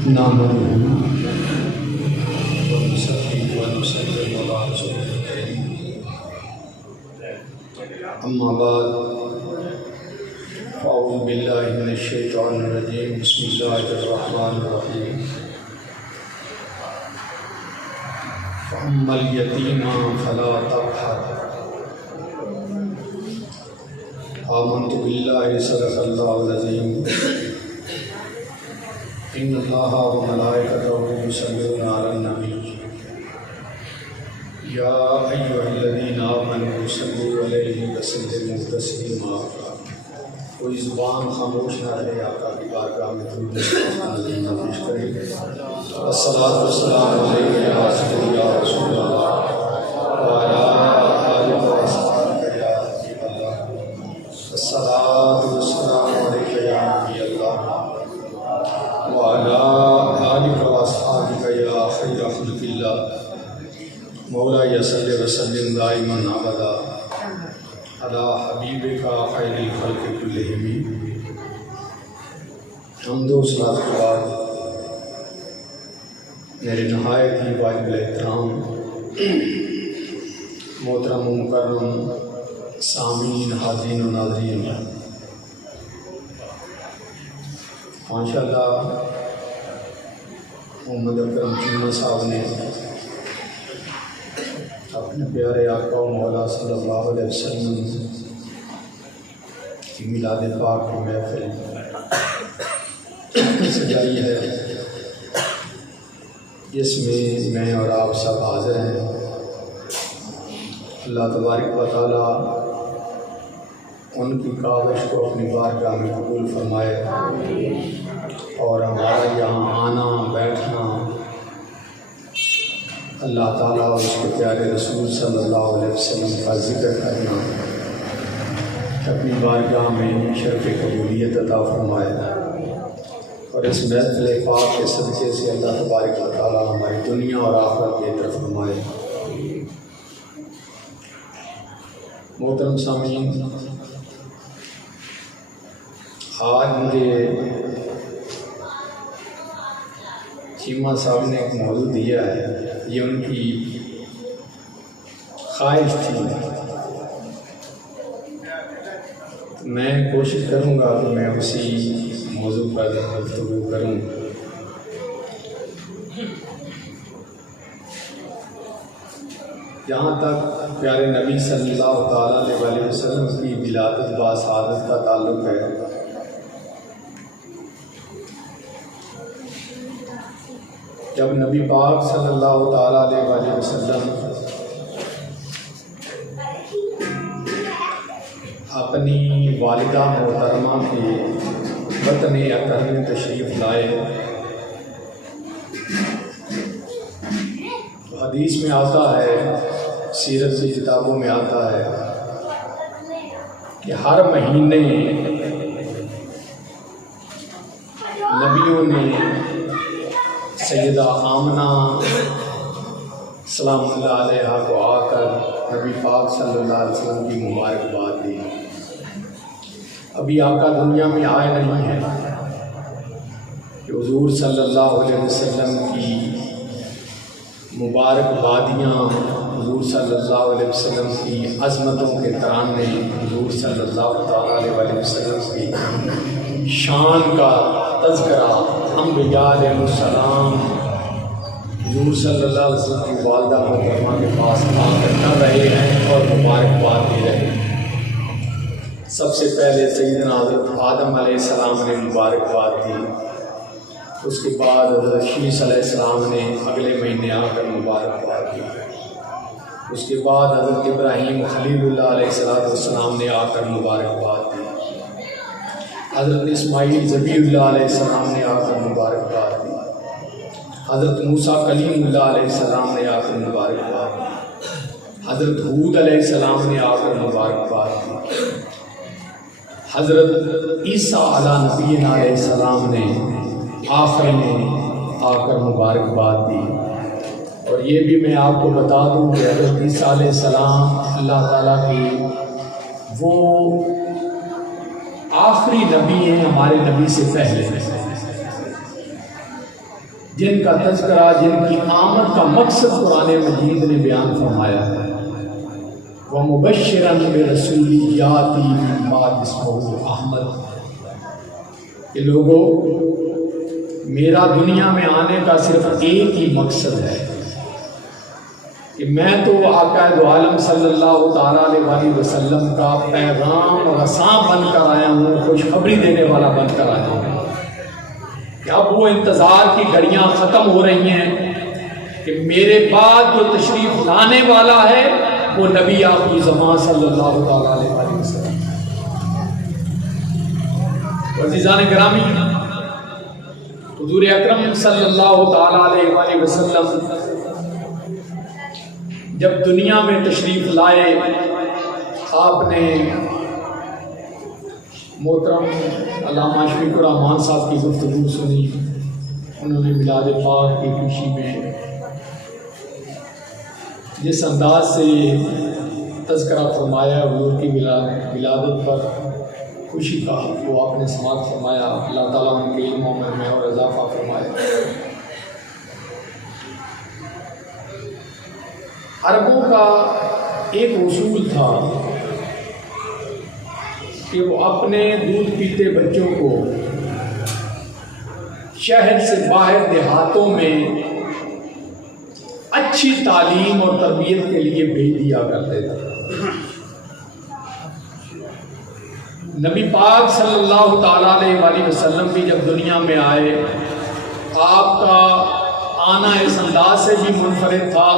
اما بعد فاعوذ باللہ من الشیطان الرجیم بسم اللہ الرحمن الرحیم فاما الیتیم فلا تقہر آمنت باللہ صدق اللہ العظیم ان اللہ وملائکتہ یصلون علی النبی یا ایھا الذین آمنوا صلوا علیہ وسلموا تسلیما۔ کوئی زبان خاموش نہ رہے، آقا کی بارگاہ میں درود نازل پیش کرے۔ الصلاۃ والسلام علیک یا سیدی یا رسول اللہ وعلی آلہ وصحبہ یا حبیب اللہ۔ الصلاۃ والسلام علیک یا نبی اللہ وعلی آلہ وصحبہ یا خیر خلق اللہ۔ مولا صلی وسلم دائما ابدا علی حبیبک خیر الخلق کلہم۔ حمد و صلوات کے بعد میرے نہایت ہی واجب الاحترام محترم و مکرم سامعین، حاضرین و ناظرین، ماشاء اللہ محمد اکرم چیمہ صاحب نے اپنے پیارے آقا و مولا صلی اللہ علیہ وسلم کی میلاد پاک کی محفل سجائی ہے، جس میں میں اور آپ سب حاضر ہیں۔ اللہ تبارک و تعالیٰ ان کی کاوش کو اپنی بارگاہ میں قبول فرمائے اور ہمارا یہاں آنا بیٹھنا اللہ تعالیٰ اور اس کے پیارے رسول صلی اللہ علیہ وسلم کا ذکر کرنا اپنی بارگاہ میں شرف قبولیت عطا فرمائے، اور اس محفل پاک کے صدقے سے اللہ تبارک و تعالیٰ ہماری دنیا اور آخرت بہتر فرمائے۔ محترم سامعین، آج مجھے چیمہ صاحب نے ایک موضوع دیا ہے، یہ ان کی خواہش تھی، میں کوشش کروں گا کہ میں اسی موضوع پر گفتگو کروں۔ جہاں تک پیارے نبی صلی اللہ تعالیٰ علیہ وسلم کی ولادت باسعادت کا تعلق ہے، جب نبی پاک صلی اللہ تعالیٰ علیہ وسلم اپنی والدہ محترمہ کے وطن اطہر میں تشریف لائے، تو حدیث میں آتا ہے، سیرت کی کتابوں میں آتا ہے کہ ہر مہینے نبیوں نے سیدہ آمنہ سلام اللہ علیہ کو آ کر نبی پاک صلی اللہ علیہ وسلم کی مبارکباد دی۔ ابھی آقا دنیا میں آئے نہیں ہیں کہ حضور صلی اللہ علیہ وسلم کی مبارکبادیاں، حضور صلی اللہ علیہ وسلم کی عظمتوں کے ترانے، حضور صلی اللہ علیہ وسلم کی شان کا تذکرہ انبیاء علیہ السلام حضور صلی اللہ علیہ وسلم کی والدہ محترمہ کے پاس آ کر نہ رہے ہیں اور مبارکباد دے رہے ہیں۔ سب سے پہلے سیدنا حضرت آدم علیہ السلام نے مبارکباد دی، اس کے بعد حضرت شیس علیہ السلام نے اگلے مہینے آ کر مبارکباد دی، اس کے بعد حضرت ابراہیم خلیل اللہ علیہ السلام نے آ کر مبارکباد دی، حضرت اسماعیل ذبیح اللہ علیہ السلام نے آ کر مبارکباد دی، حضرت موسیٰ کلیم اللہ علیہ السلام نے آ کر مبارکباد دی، حضرت ہود علیہ السلام نے آ کر مبارکباد دی، حضرت عیسیٰ علیہ نبینا علیہ السلام نے آخر میں آ کر مبارکباد دی۔ اور یہ بھی میں آپ کو بتا دوں کہ حضرت عیسیٰ علیہ السلام اللہ تعالیٰ کی وہ آخری نبی ہیں، ہمارے نبی سے پہلے۔ جن کا تذکرہ، جن کی آمد کا مقصد قرآن مجید نے بیان فرمایا ہے، وَمُبَشِّرًا بِرَسُولٍ يَأْتِي مِن بَعْدِهِ اسْمُهُ احمد کہ لوگوں، میرا دنیا میں آنے کا صرف ایک ہی مقصد ہے کہ میں تو آقا دو عالم صلی اللہ تعالیٰ علیہ وسلم کا پیغام رساں بن کر آیا ہوں، خوشخبری دینے والا بن کر آیا ہوں کہ اب وہ انتظار کی گھڑیاں ختم ہو رہی ہیں کہ میرے بعد جو تشریف لانے والا ہے وہ نبی آخری زمان صلی اللہ تعالیٰ علیہ وسلم۔ عزیزان گرامی، حضور اکرم صلی اللہ تعالیٰ علیہ وسلم جب دنیا میں تشریف لائے، آپ نے محترم علامہ شفیق الرحمان صاحب کی گفتگو سنی، انہوں نے میلاد پاک کی خوشی میں جس انداز سے تذکرہ فرمایا حضور کی ولادت پر خوشی کا، وہ آپ نے سماعت فرمایا۔ اللہ تعالیٰ ان کے علم و عمل میں اور اضافہ فرمائے۔ عربوں کا ایک اصول تھا کہ وہ اپنے دودھ پیتے بچوں کو شہر سے باہر دیہاتوں میں اچھی تعلیم اور تربیت کے لیے بھیج دیا کرتے تھے۔ نبی پاک صلی اللہ تعالیٰ علیہ وسلم بھی جب دنیا میں آئے، آپ کا آنا اس انداز سے بھی منفرد تھا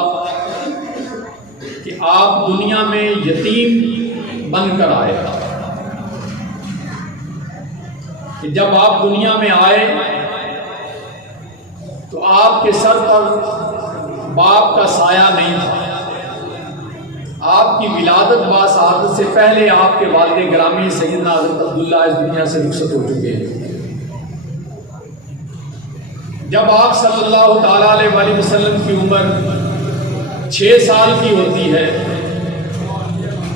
کہ آپ دنیا میں یتیم بن کر آئے۔ کہ جب آپ دنیا میں آئے تو آپ کے سر پر باپ کا سایہ نہیں تھا۔ آپ کی ولادت باسعادت سے پہلے آپ کے والد گرامی سیدنا حضرت عبداللہ اس دنیا سے رخصت ہو چکے ہیں۔ جب آپ صلی اللہ تعالیٰ علیہ وسلم کی عمر 6 سال کی ہوتی ہے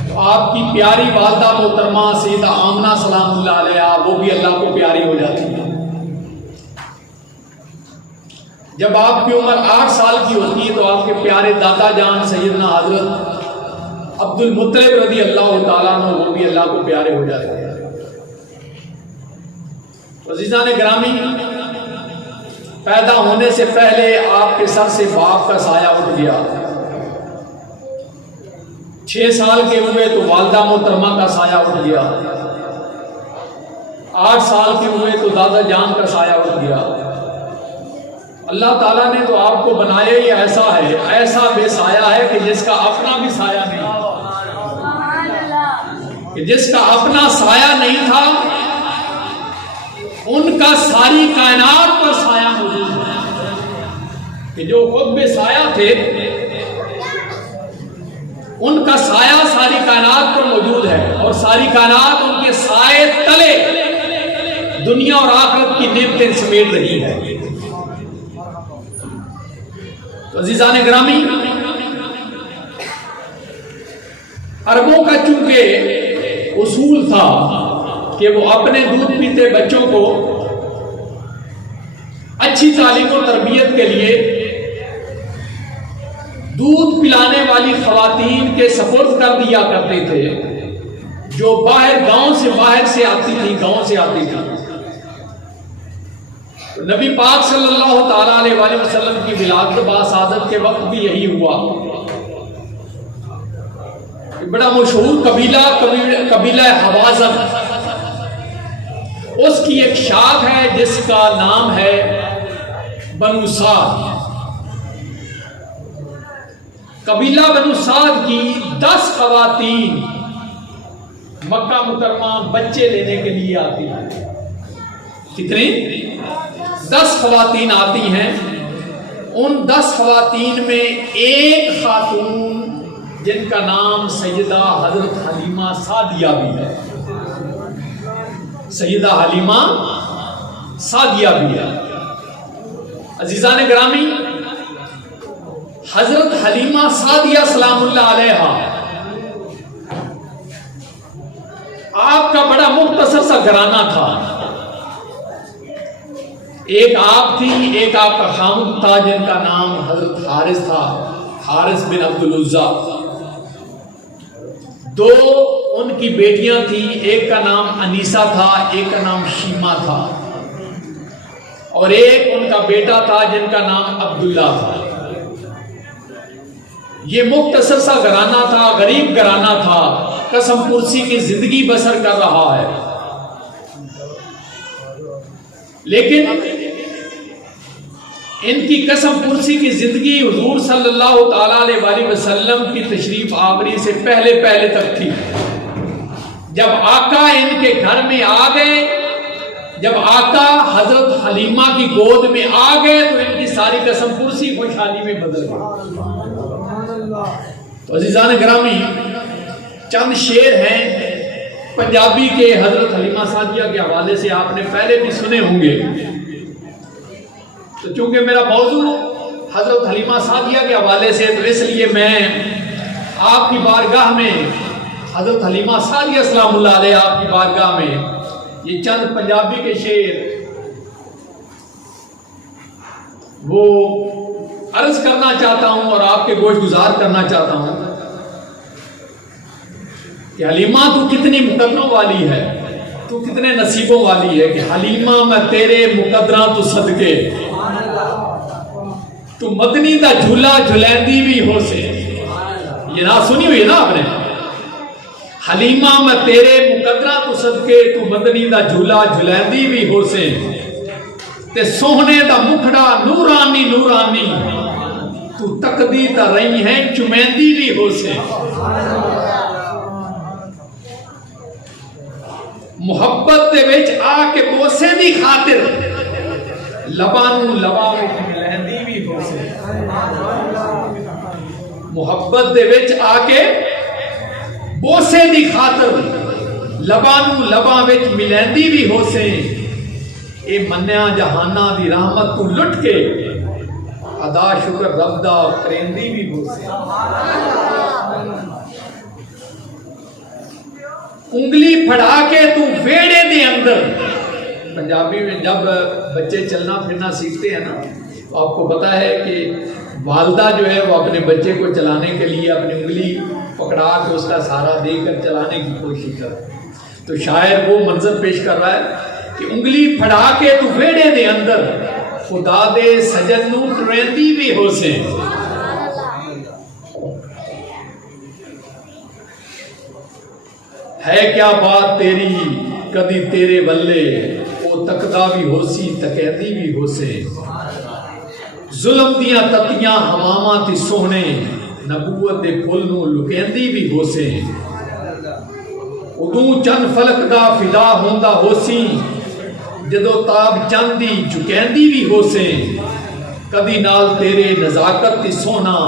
تو آپ کی پیاری والدہ محترمہ سیدہ آمنہ سلام اللہ علیہا وہ بھی اللہ کو پیاری ہو جاتی ہے۔ جب آپ کی عمر 8 سال کی ہوتی ہے تو آپ کے پیارے دادا جان سیدنا حضرت عبد المطلب رضی اللہ تعالیٰ عنہ وہ بھی اللہ کو پیارے ہو جاتے ہیں۔ عزیزان گرامی، پیدا ہونے سے پہلے آپ کے سر سے باپ کا سایہ اٹھ گیا۔ 6 سال کے ہوئے تو والدہ محترمہ کا سایہ اٹھ گیا۔ 8 سال کے ہوئے تو دادا جان کا سایہ اٹھ گیا۔ اللہ تعالیٰ نے تو آپ کو بنایا ہی ایسا ہے، ایسا بے سایہ ہے کہ جس کا اپنا بھی سایہ نہیں، کہ جس کا اپنا سایہ نہیں تھا ان کا ساری کائنات پر سایہ موجود ہے، کہ جو خود بے سایہ تھے ان کا سایہ ساری کائنات پر موجود ہے، اور ساری کائنات ان کے سائے تلے دنیا اور آخرت کی نعمتیں سمیٹ رہی ہے۔ تو عزیزان گرامی، عربوں کا چونکہ اصول تھا کہ وہ اپنے دودھ پیتے بچوں کو اچھی تعلیم و تربیت کے لیے دودھ پلانے والی خواتین کے سپرد کر دیا کرتے تھے، جو گاؤں سے آتی تھی، گاؤں سے آتی تھی۔ تو نبی پاک صلی اللہ تعالیٰ علیہ وسلم کی ولادت باسعادت کے وقت بھی یہی ہوا۔ بڑا مشہور قبیلہ حوازن، اس کی ایک شاخ ہے جس کا نام ہے بنو سعد۔ قبیلہ بنو سعد کی 10 خواتین مکہ مکرمہ بچے لینے کے لیے آتی ہیں۔ کتنی؟ 10 خواتین آتی ہیں۔ ان 10 خواتین میں ایک خاتون جن کا نام سیدہ حضرت حلیمہ سعدیہ بھی ہے، سیدہ حلیمہ سعدیہ بھی ہے۔ عزیزان گرامی، حضرت حلیمہ سعدیہ سلام اللہ علیہا آپ کا بڑا مختصر سا گھرانہ تھا۔ ایک آپ تھی، ایک آپ کا خامد تھا جن کا نام حضرت حارث تھا، حارث بن عبد العزیٰ۔ دو ان کی بیٹیاں تھیں، ایک کا نام انیسہ تھا، ایک کا نام شیما تھا، اور ایک ان کا بیٹا تھا جن کا نام عبداللہ تھا۔ یہ مختصر سا گھرانہ تھا، غریب گھرانہ تھا، قسم پرسی کی زندگی بسر کر رہا ہے۔ لیکن ان کی قسم پرسی کی زندگی حضور صلی اللہ تعالیٰ علیہ وسلم کی تشریف آوری سے پہلے تک تھی۔ جب آقا ان کے گھر میں آ گئے، جب آقا حضرت حلیمہ کی گود میں آ گئے تو ان کی ساری قسم پرسی خوشحالی میں بدل گئی۔ تو عزیزان گرامی، چند شعر ہیں پنجابی کے حضرت حلیمہ سعدیہ کے حوالے سے، آپ نے پہلے بھی سنے ہوں گے۔ تو چونکہ میرا موضوع حضرت حلیمہ سعدیہ کے حوالے سے، تو اس لیے میں آپ کی بارگاہ میں حضرت حلیمہ سعدیہ سلام اللہ علیہ آپ کی بارگاہ میں یہ چند پنجابی کے شعر وہ عرض کرنا چاہتا ہوں اور آپ کے گوش گزار کرنا چاہتا ہوں کہ حلیمہ تو کتنی مقدروں والی ہے، تو کتنے نصیبوں والی ہے، کہ حلیمہ میں تیرے مقدراں تو صدقے، تو مدنی دا جھولا جھلیندی بھی ہو سے۔ یہ نہ سنی ہوئی ہے نا آپ نے؟ حلیمہ میں تیرے مقدراں تو صدقے، تو مدنی دا جھولا جھلیندی بھی ہو سے، تے سوہنے دا مکھڑا نورانی نورانی، تو تکدی تا رہی ہے چمیندی بھی ہو سے۔ محبت دے وچ آ کے بوسے دی خاطر، لبانو لبا وچ ملہندی بھی ہو سے۔ محبت دے وچ آ کے بوسے دی خاطر، لبانو لبا وچ ملہندی بھی ہو سے۔ اے منیا جہانا دی رحمت تو لٹ کے، ادا شکر رب دا کریندی بھی ہو سے۔ انگلی پھڑا کے تو ویڑے دے اندر، پنجابی میں جب بچے چلنا پھرنا سیکھتے ہیں نا، تو آپ کو پتا ہے کہ والدہ جو ہے وہ اپنے بچے کو چلانے کے لیے اپنی انگلی پکڑا کے اس کا سہارا دے کر چلانے کی کوشش کرتے۔ تو شاعر وہ منظر پیش کر رہا ہے کہ انگلی پھڑا کے تو ویڑے دے اندر، خدا دے سجن نو ٹریندی بھی ہو سے۔ ہے کیا بات تیری کدی تیرے بلے، او تکدا بھی ہو سی تکیندی بھی ہو سے۔ ظلم دیاں تتیاں ہماماں تی سوہنے، نبوت دے پھل نو لکیندی بھی ہو سے۔ ادوں چند فلک دا فدا ہوندا ہو سی، جدو تاب چند دی جھکیندی بھی ہو سے۔ کدی نال تیرے نزاکت تی سونا،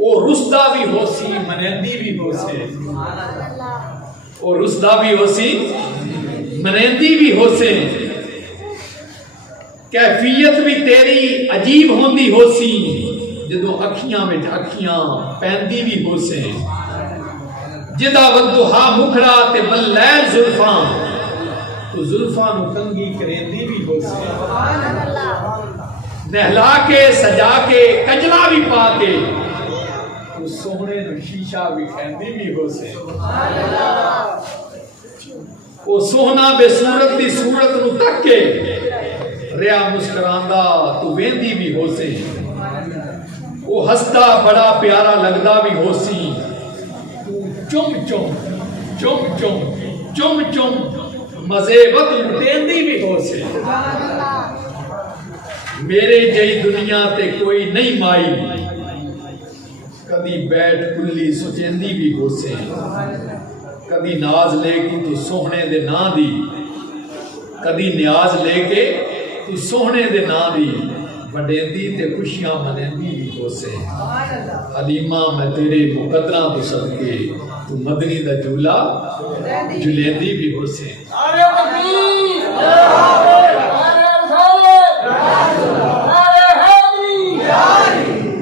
او رسدا بھی ہو سی منیندی بھی ہو سے۔ اور رسدا بھی ہو سی منیندی بھی ہو سے۔ کیفیت بھی تیری عجیب ہوندی ہو سی، جدو اکھیاں میں اکھیاں پیندی بھی ہو سے۔ جدا ودہا مکھڑا تے بلیل زلفاں، تو زلفاں نو کنگی کریندی بھی ہو سے۔ نہلا کے سجا کے کجلا بھی پا کے، تو سوہنے نو شیشہ بھی کھیندی بھی ہو سے۔ وہ سوہنا بے صورت دی صورت نو تک کے، ریا مسکراندا تو ویندی بھی ہو سے۔ وہ ہستا بڑا پیارا لگدا بھی ہو سی، تو چم چم چم چم چم چم مزے وقت لٹیندی بھی ہو سے۔ میرے جئی دنیا تے کوئی نہیں مائی، کدی بیٹھ کلی سچیندی بھی ہو سے۔ کدی ناز لے کے تو سوہنے دے نا دی، کدی نیاز لے کے تو سوہنے دے نا دی، وڈیندی تے خوشیاں منیندی بھی ہو سے۔ حلیمہ میں تیرے مقدراں تو صدقے، تو مدنی دا جھولا جھلیندی بھی ہو سے۔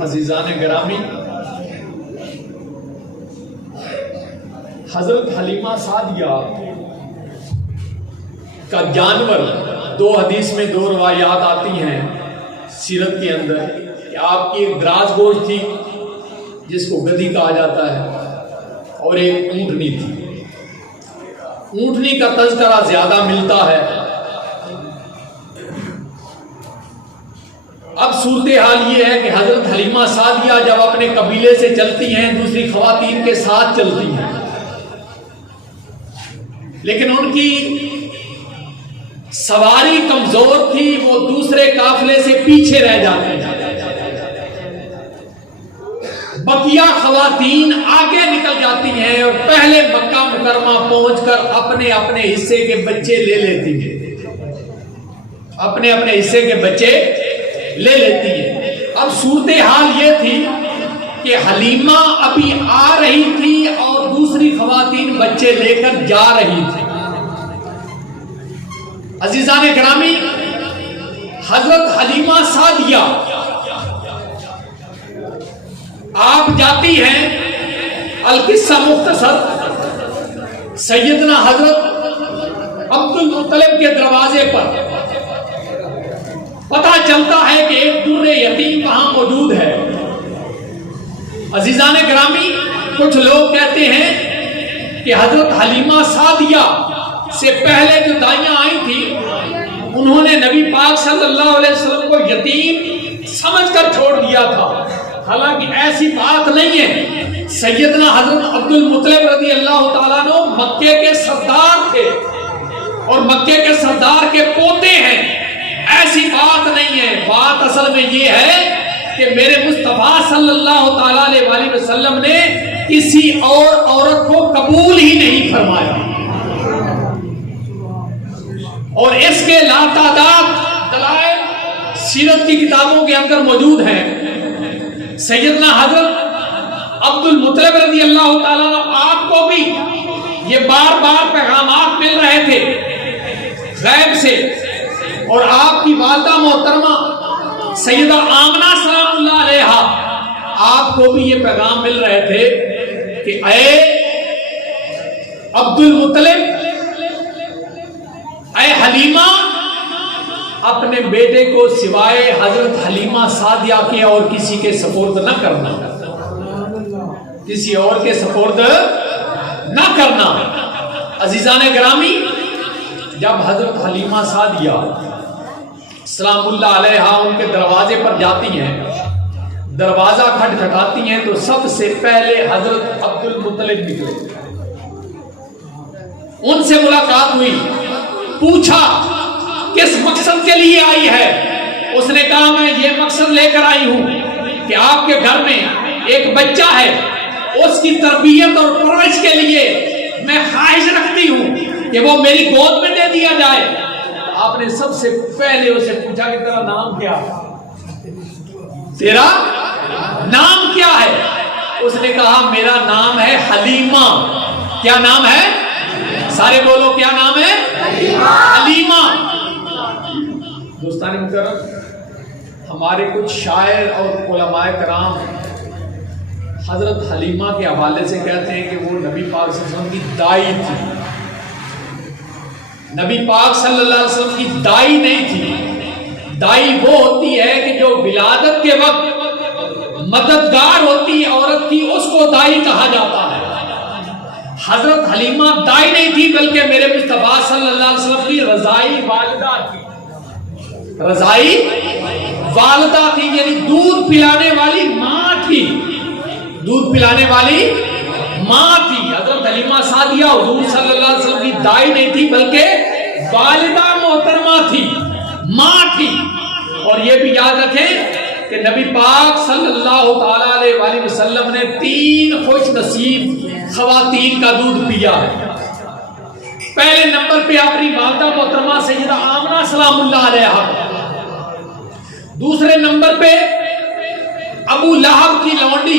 عزیزان گرامی، حضرت حلیمہ سعدیہ کا جانور دو حدیث میں دو روایات آتی ہیں سیرت کے اندر کہ آپ کی ایک دراز گوش تھی جس کو گدی کہا جاتا ہے، اور ایک اونٹنی تھی۔ اونٹنی کا تذکرہ زیادہ ملتا ہے۔ اب صورتحال یہ ہے کہ حضرت حلیمہ سعدیہ جب اپنے قبیلے سے چلتی ہیں دوسری خواتین کے ساتھ چلتی ہیں، لیکن ان کی سواری کمزور تھی، وہ دوسرے قافلے سے پیچھے رہ جاتی ہیں۔ بقیہ خواتین آگے نکل جاتی ہیں اور پہلے مکہ مکرمہ پہنچ کر اپنے اپنے حصے کے بچے لے لیتی ہیں، اپنے اپنے حصے کے بچے لے لیتی ہیں۔ اب صورتحال یہ تھی کہ حلیمہ ابھی آ رہی تھی اور دوسری خواتین بچے لے کر جا رہی تھی۔ عزیزان گرامی، حضرت حلیمہ سعدیہ آپ جاتی ہیں، القصہ مختصر، سیدنا حضرت عبد المطلب کے دروازے پر پتہ چلتا ہے کہ ایک در یتیم وہاں موجود ہے۔ عزیزان گرامی، کچھ لوگ کہتے ہیں کہ حضرت حلیمہ سعدیہ سے پہلے جو دائیاں آئی تھی انہوں نے نبی پاک صلی اللہ علیہ وسلم کو یتیم سمجھ کر چھوڑ دیا تھا، حالانکہ ایسی بات نہیں ہے۔ سیدنا حضرت عبد المطلب رضی اللہ تعالیٰ عنہ مکے کے سردار تھے اور مکے کے سردار کے پوتے ہیں، ایسی بات نہیں ہے۔ بات اصل میں یہ ہے کہ میرے مصطفیٰ صلی اللہ تعالیٰ علیہ وسلم نے کسی اور عورت کو قبول ہی نہیں فرمایا، اور اس کے لاتعداد دلائل سیرت کی کتابوں کے اندر موجود ہیں۔ سیدنا حضرت عبد المطلب رضی اللہ تعالیٰ عنہ آپ کو بھی یہ بار بار پیغامات مل رہے تھے غیب سے، اور آپ کی والدہ محترمہ سیدہ آمنہ سلام اللہ علیہا آپ کو بھی یہ پیغام مل رہے تھے کہ اے عبد المطلب، اے حلیمہ، اپنے بیٹے کو سوائے حضرت حلیمہ سعدیہ کے اور کسی کے سپرد نہ کرنا، کسی اور کے سپرد نہ کرنا۔ عزیزان گرامی، جب حضرت حلیمہ سعدیہ سلام اللہ علیہا ان کے دروازے پر جاتی ہیں، دروازہ کھٹکھٹاتی ہیں تو سب سے پہلے حضرت عبد المطلب نکلے، ان سے ملاقات ہوئی، پوچھا کس مقصد کے لیے آئی ہے؟ اس نے کہا میں یہ مقصد لے کر آئی ہوں کہ آپ کے گھر میں ایک بچہ ہے، اس کی تربیت اور پرورش کے لیے میں خواہش رکھتی ہوں کہ وہ میری گود میں دے دیا جائے۔ آپ نے سب سے پہلے اسے پوچھا کہ تیرا نام کیا ہے؟ تیرا نام کیا ہے؟ اس نے کہا میرا نام ہے حلیمہ۔ کیا نام ہے؟ سارے بولو، کیا نام ہے؟ حلیمہ۔ دوستان محترم، ہمارے کچھ شاعر اور علماء کرام حضرت حلیمہ کے حوالے سے کہتے ہیں کہ وہ نبی پاک صلی اللہ علیہ وسلم کی دائی تھی۔ نبی پاک صلی اللہ علیہ وسلم کی دائی نہیں تھی۔ دائی وہ ہوتی ہے کہ جو ولادت کے وقت مددگار ہوتی ہے عورت کی، اس کو دائی کہا جاتا ہے۔ حضرت حلیمہ دائی نہیں تھی، بلکہ میرے مصطفیٰ صلی اللہ علیہ وسلم کی رضائی والدہ تھی۔ رضائی والدہ تھی، یعنی دودھ پلانے والی ماں تھی، دودھ پلانے والی ماں تھی۔ حضرت حلیمہ سعدیہ حضور صلی اللہ علیہ وسلم کی دائی نہیں تھی، بلکہ والدہ محترمہ تھی، ماں تھی۔ اور یہ بھی یاد رکھیں کہ نبی پاک صلی اللہ تعالی علیہ وسلم نے 3 خوش نصیب خواتین کا دودھ پیا ہے۔ پہلے نمبر پہ اپنی والدہ محترمہ سیدہ آمنہ سلام اللہ علیہا، دوسرے نمبر پہ ابو لہب کی لونڈی،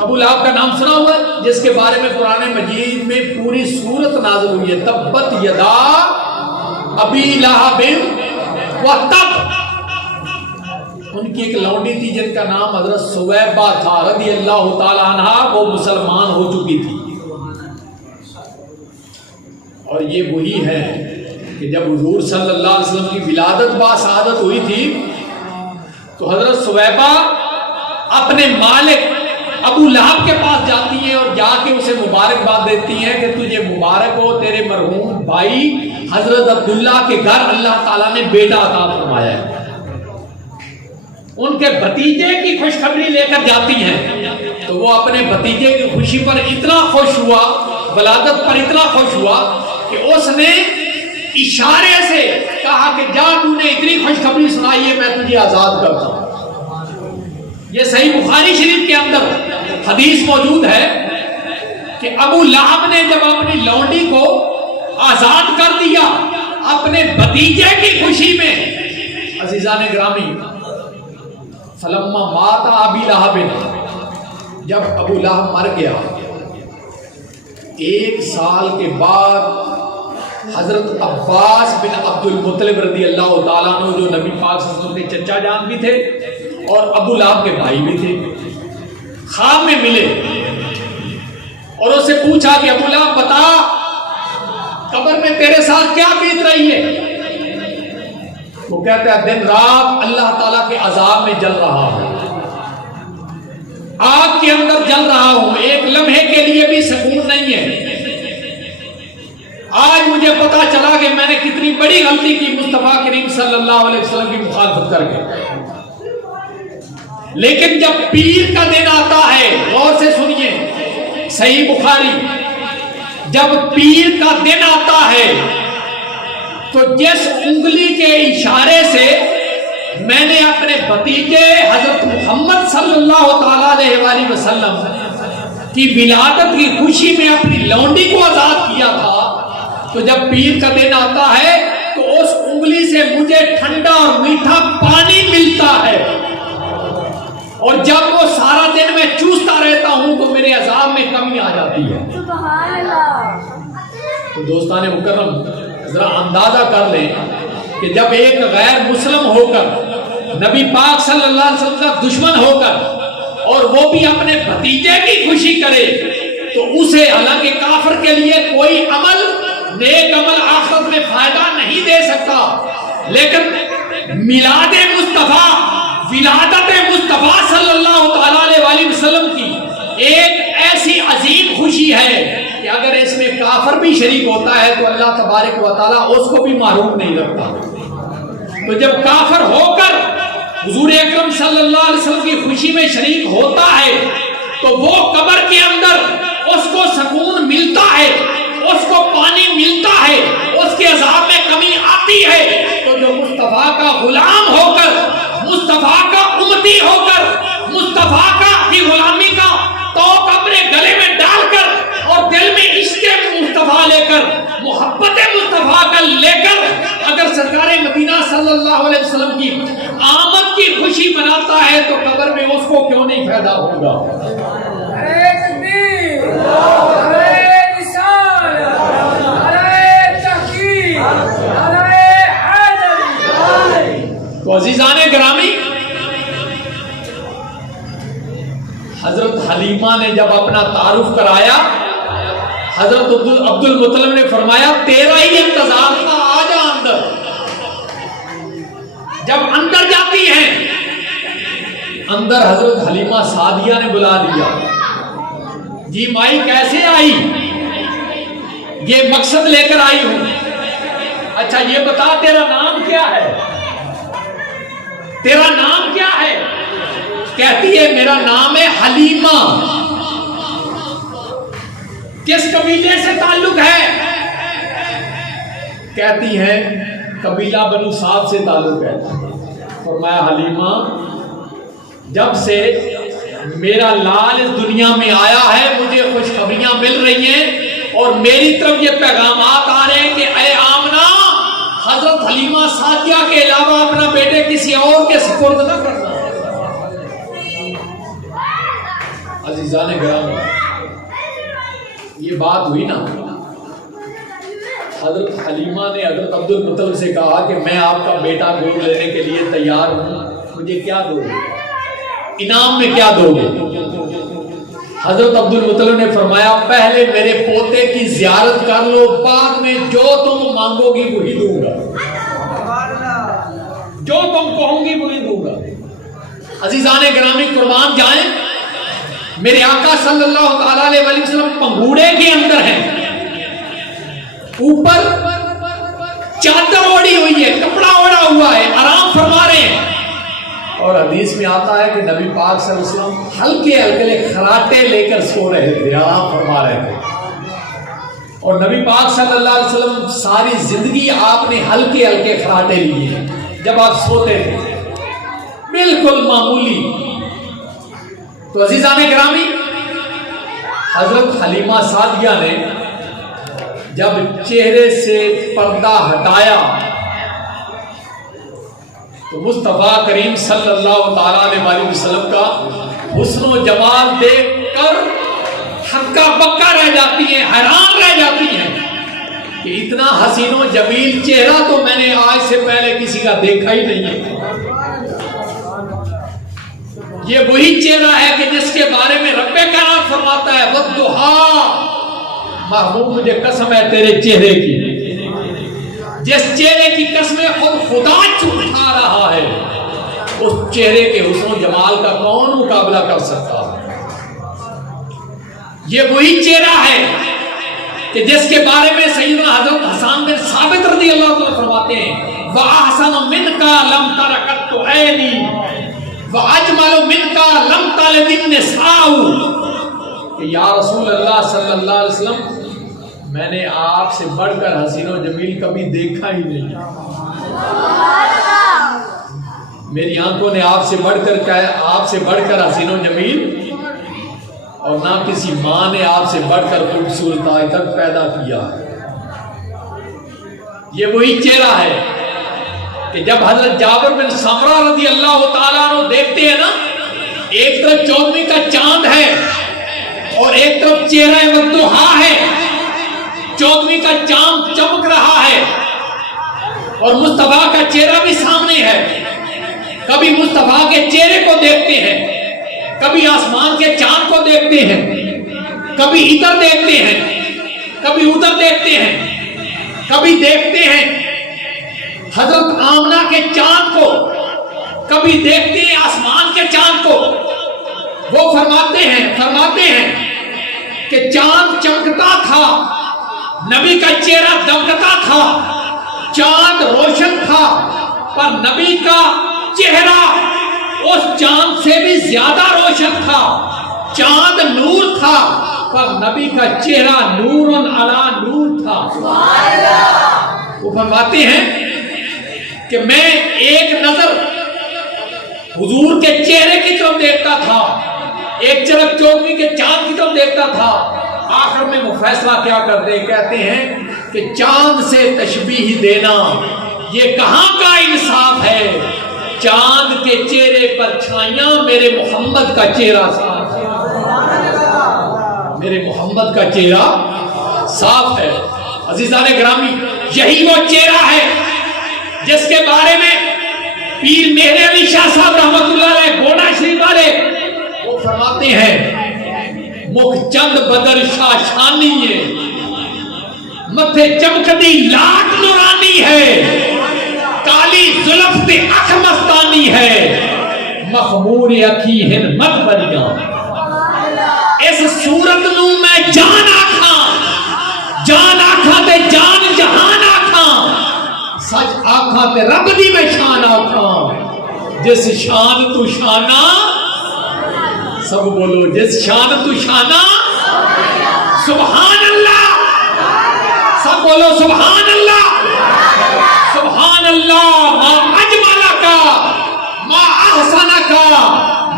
ابو لہب کا نام سنا ہوا ہے، جس کے بارے میں قرآن مجید میں پوری سورت نازل ہوئی ہے، تبت یدا ابی لہب وتب۔ ان کی ایک لونڈی تھی جن کا نام حضرت سویبہ تھا رضی اللہ تعالی عنہ، وہ مسلمان ہو چکی تھی۔ اور یہ وہی ہے کہ جب حضور صلی اللہ علیہ وسلم کی ولادت باسعادت ہوئی تھی تو حضرت ثویبہ اپنے مالک ابو لہب کے پاس جاتی ہیں اور جا کے اسے مبارکباد دیتی ہیں کہ تجھے مبارک ہو، تیرے مرحوم بھائی حضرت عبداللہ کے گھر اللہ تعالیٰ نے بیٹا عطا فرمایا ہے۔ ان کے بھتیجے کی خوشخبری لے کر جاتی ہیں تو وہ اپنے بھتیجے کی خوشی پر اتنا خوش ہوا، ولادت پر اتنا خوش ہوا کہ اس نے اشارے سے کہا کہ جا تو نے اتنی خوشخبری سنائی ہے، میں تجھے آزاد کرتا ہوں۔ یہ صحیح بخاری شریف کے اندر حدیث موجود ہے کہ ابو لہب نے جب اپنی لونڈی کو آزاد کر دیا اپنے بھتیجے کی خوشی میں، عزیزان گرامی، فلما مات ابی لہب، جب ابو لہب مر گیا 1 سال کے بعد حضرت عباس بن عبد المطلب رضی اللہ تعالیٰ عنہ، جو نبی پاک صلی اللہ علیہ وسلم کے چچا جان بھی تھے اور ابو لہب کے بھائی بھی تھے، خواب میں ملے اور اس سے پوچھا کہ ابو لہب بتا قبر میں تیرے ساتھ کیا بیت رہی ہے؟ وہ کہتا ہے دن رات اللہ تعالیٰ کے عذاب میں جل رہا ہوں، آگ کے اندر جل رہا ہوں، ایک لمحے کے لیے بھی سکون نہیں ہے۔ آج مجھے پتا چلا کہ میں نے کتنی بڑی غلطی کی مصطفیٰ کریم صلی اللہ علیہ وسلم کی مخالفت کر کے۔ لیکن جب پیر کا دن آتا ہے، غور سے سنیے، صحیح بخاری، جب پیر کا دن آتا ہے تو جس انگلی کے اشارے سے میں نے اپنے بھتیجے حضرت محمد صلی اللہ تعالیٰ علیہ وآلہ وسلم کی ولادت کی خوشی میں اپنی لونڈی کو آزاد کیا تھا، تو جب پیر کا دن آتا ہے تو اس انگلی سے مجھے ٹھنڈا اور میٹھا پانی ملتا ہے، اور جب وہ سارا دن میں چوستا رہتا ہوں تو میرے عذاب میں کمی آ جاتی ہے۔ سبحان اللہ۔ تو دوستان مکرم، ذرا اندازہ کر لیں کہ جب ایک غیر مسلم ہو کر، نبی پاک صلی اللہ علیہ وسلم کا دشمن ہو کر، اور وہ بھی اپنے بھتیجے کی خوشی کرے، تو اسے حالانکہ کافر کے لیے کوئی عمل، نیک عمل آخرت میں فائدہ نہیں دے سکتا، لیکن میلاد مصطفیٰ، ولادت مصطفیٰ صلی اللہ تعالیٰ علیہ وآلہ وسلم کی ایک ایسی عظیم خوشی ہے کہ اگر اس میں کافر بھی شریک ہوتا ہے تو اللہ تبارک و تعالیٰ اس کو بھی محروم نہیں رکھتا۔ تو جب کافر ہو کر حضور اکرم صلی اللہ علیہ وسلم کی خوشی میں شریک ہوتا ہے تو وہ قبر کے اندر اس کو سکون ملتا ہے، اس کو پانی ملتا ہے، اس کے عذاب میں کمی آتی ہے۔ تو جو مصطفیٰ کا غلام ہو کر، مصطفیٰ کا امتی ہو کر، مصطفیٰ کی غلامی کا توق اپنے گلے میں ڈال کر اور دل میں عشق مصطفیٰ لے کر، محبت مصطفیٰ کا لے کر اگر سرکار مدینہ صلی اللہ علیہ وسلم کی آمد کی خوشی مناتا ہے تو قبر میں اس کو کیوں نہیں فائدہ ہوگا؟ نعرہ تکبیر، نعرہ رسالت، نعرہ تحقیق، نعرہ حیدری۔ تو عزیزان گرامی، حضرت حلیمہ نے جب اپنا تعارف کرایا، حضرت عبد المطلب نے فرمایا تیرا ہی انتظار تھا، آ جا اندر۔ جب اندر جاتی ہیں، اندر حضرت حلیمہ سعدیہ نے بلا لیا، جی مائی کیسے آئی؟ یہ مقصد لے کر آئی ہوں۔ اچھا یہ بتا تیرا نام کیا ہے؟ تیرا نام کیا ہے؟ کہتی ہے میرا نام ہے حلیمہ۔ کس قبیلے سے تعلق ہے؟ کہتی ہے قبیلہ بنو سعد سے تعلق ہے۔ فرمایا حلیمہ جب سے میرا لال اس دنیا میں آیا ہے مجھے خوشخبریاں مل رہی ہیں اور میری طرف یہ پیغامات آ رہے ہیں کہ اے آمنہ، حضرت حلیمہ سعدیہ کے علاوہ اپنا بیٹے کسی اور کے سپرد نہ کرنا۔ عزیزان گرامی، یہ بات ہوئی نا، حضرت حلیمہ نے حضرت عبد المطلب سے کہا کہ میں آپ کا بیٹا گود لینے کے لیے تیار ہوں، مجھے کیا دو گے؟ انعام میں کیا دو گے؟ حضرت عبد المطلب نے فرمایا پہلے میرے پوتے کی زیارت کر لو، بعد میں جو تم مانگو گی وہی دوں گا، جو تم کہوں گی وہی دوں گا۔ عزیزان گرامی قربان جائیں، میرے آقا صلی اللہ تعالی علیہ وسلم پنگوڑے کے اندر ہیں، اوپر چادر اوڑی ہوئی ہے، کپڑا اوڑا ہوا ہے، آرام فرما رہے ہیں، اور حدیث میں آتا ہے کہ نبی پاک صلی اللہ علیہ وسلم ہلکے ہلکے خراٹے لے کر سو رہے تھے، آرام فرما رہے تھے، اور نبی پاک صلی اللہ علیہ وسلم ساری زندگی آپ نے ہلکے ہلکے خراٹے لیے جب آپ سوتے تھے، بالکل معمولی۔ تو عزیزان گرامی، حضرت حلیمہ سعدیہ نے جب چہرے سے پردہ ہٹایا تو مصطفیٰ کریم صلی اللہ تعالیٰ علیہ وسلم کا حسن و جمال دیکھ کر ہکا بکا رہ جاتی ہیں، حیران رہ جاتی ہیں کہ اتنا حسین و جمیل چہرہ تو میں نے آج سے پہلے کسی کا دیکھا ہی نہیں ہے۔ یہ وہی چہرہ ہے کہ جس کے بارے میں رب کرام فرماتا ہے وَالضُّحَىٰ، محبوب مجھے قسم ہے تیرے چہرے کی، جس چہرے کی قسمیں خود خدا اٹھا رہا ہے، اس چہرے کے حسن و جمال کا کون مقابلہ کر سکتا ہے؟ یہ وہی چہرہ ہے کہ جس کے بارے میں سیدنا حضرت حسان بن ثابت رضی اللہ عنہ فرماتے ہیں وَأَحْسَنُ مِنْكَ لَمْ تَرَ قَطُّ عَيْنِي وَأَجْمَلُ مِنْكَ لَمْ تَلِدِ النِّسَاءُ، کہ یا رسول اللہ صلی اللہ علیہ وسلم میں نے آپ سے بڑھ کر حسین و جمیل کبھی دیکھا ہی نہیں، میری آنکھوں نے آپ سے بڑھ کر حسین و جمیل، اور نہ کسی ماں نے آپ سے بڑھ کر خوبصورت آج تک پیدا کیا ہے۔ یہ وہی چہرہ ہے کہ جب حضرت جابر بن سمرہ رضی اللہ تعالیٰ عنہ دیکھتے ہیں نا، ایک طرف 14ویں کا چاند ہے اور ایک طرف چہرہ والضحیٰ ہے، 14ویں کا چاند چمک رہا ہے اور مصطفیٰ کا چہرہ بھی سامنے ہے، کبھی مصطفیٰ کے چہرے کو دیکھتے ہیں، کبھی آسمان کے چاند کو دیکھتے ہیں، کبھی ادھر دیکھتے ہیں، کبھی ادھر دیکھتے ہیں، کبھی دیکھتے ہیں حضرت آمنہ کے چاند کو، کبھی دیکھتے ہیں آسمان کے چاند کو۔ وہ فرماتے ہیں کہ چاند چمکتا تھا، نبی کا چہرہ دمکتا تھا، چاند روشن تھا، پر نبی کا چہرہ اس چاند سے بھی زیادہ روشن تھا، چاند نور تھا پر نبی کا چہرہ نور علی نور تھا۔ وہ فرماتے ہیں کہ میں ایک نظر حضور کے چہرے کی طرف دیکھتا تھا، ایک طرف 14ویں کے چاند کی طرف دیکھتا تھا، آخر میں وہ فیصلہ کیا کرتے کہتے ہیں کہ چاند سے تشبیہ دینا یہ کہاں کا انصاف ہے، چاند کے چہرے پر چھائیاں، میرے محمد کا چہرہ صاف ہے، میرے محمد کا چہرہ صاف ہے۔ عزیزان گرامی، یہی وہ چہرہ ہے جس کے بارے میں پیر مہر علی شاہ صاحب رحمت اللہ علیہ گوڑا شریف والے وہ فرماتے ہیں مکھ چند بدر شاہ شانی ہے، متھے چمکدی لاٹ نورانی ہے، کالی زلف تے اکھ مستانی ہے، مخمور اکھی ہن مت بریاں، اس صورت نو میں جان آکھاں تے جان جہان آکھاں، سچ آکھاں تے رب دی میں شان آکھاں، جس شان تو شانہ، سب بولو جس شان تو شانہ، سبحان اللہ، سب بولو سبحان اللہ، سبحان اللہ، ما اجملکا، ما احسنکا،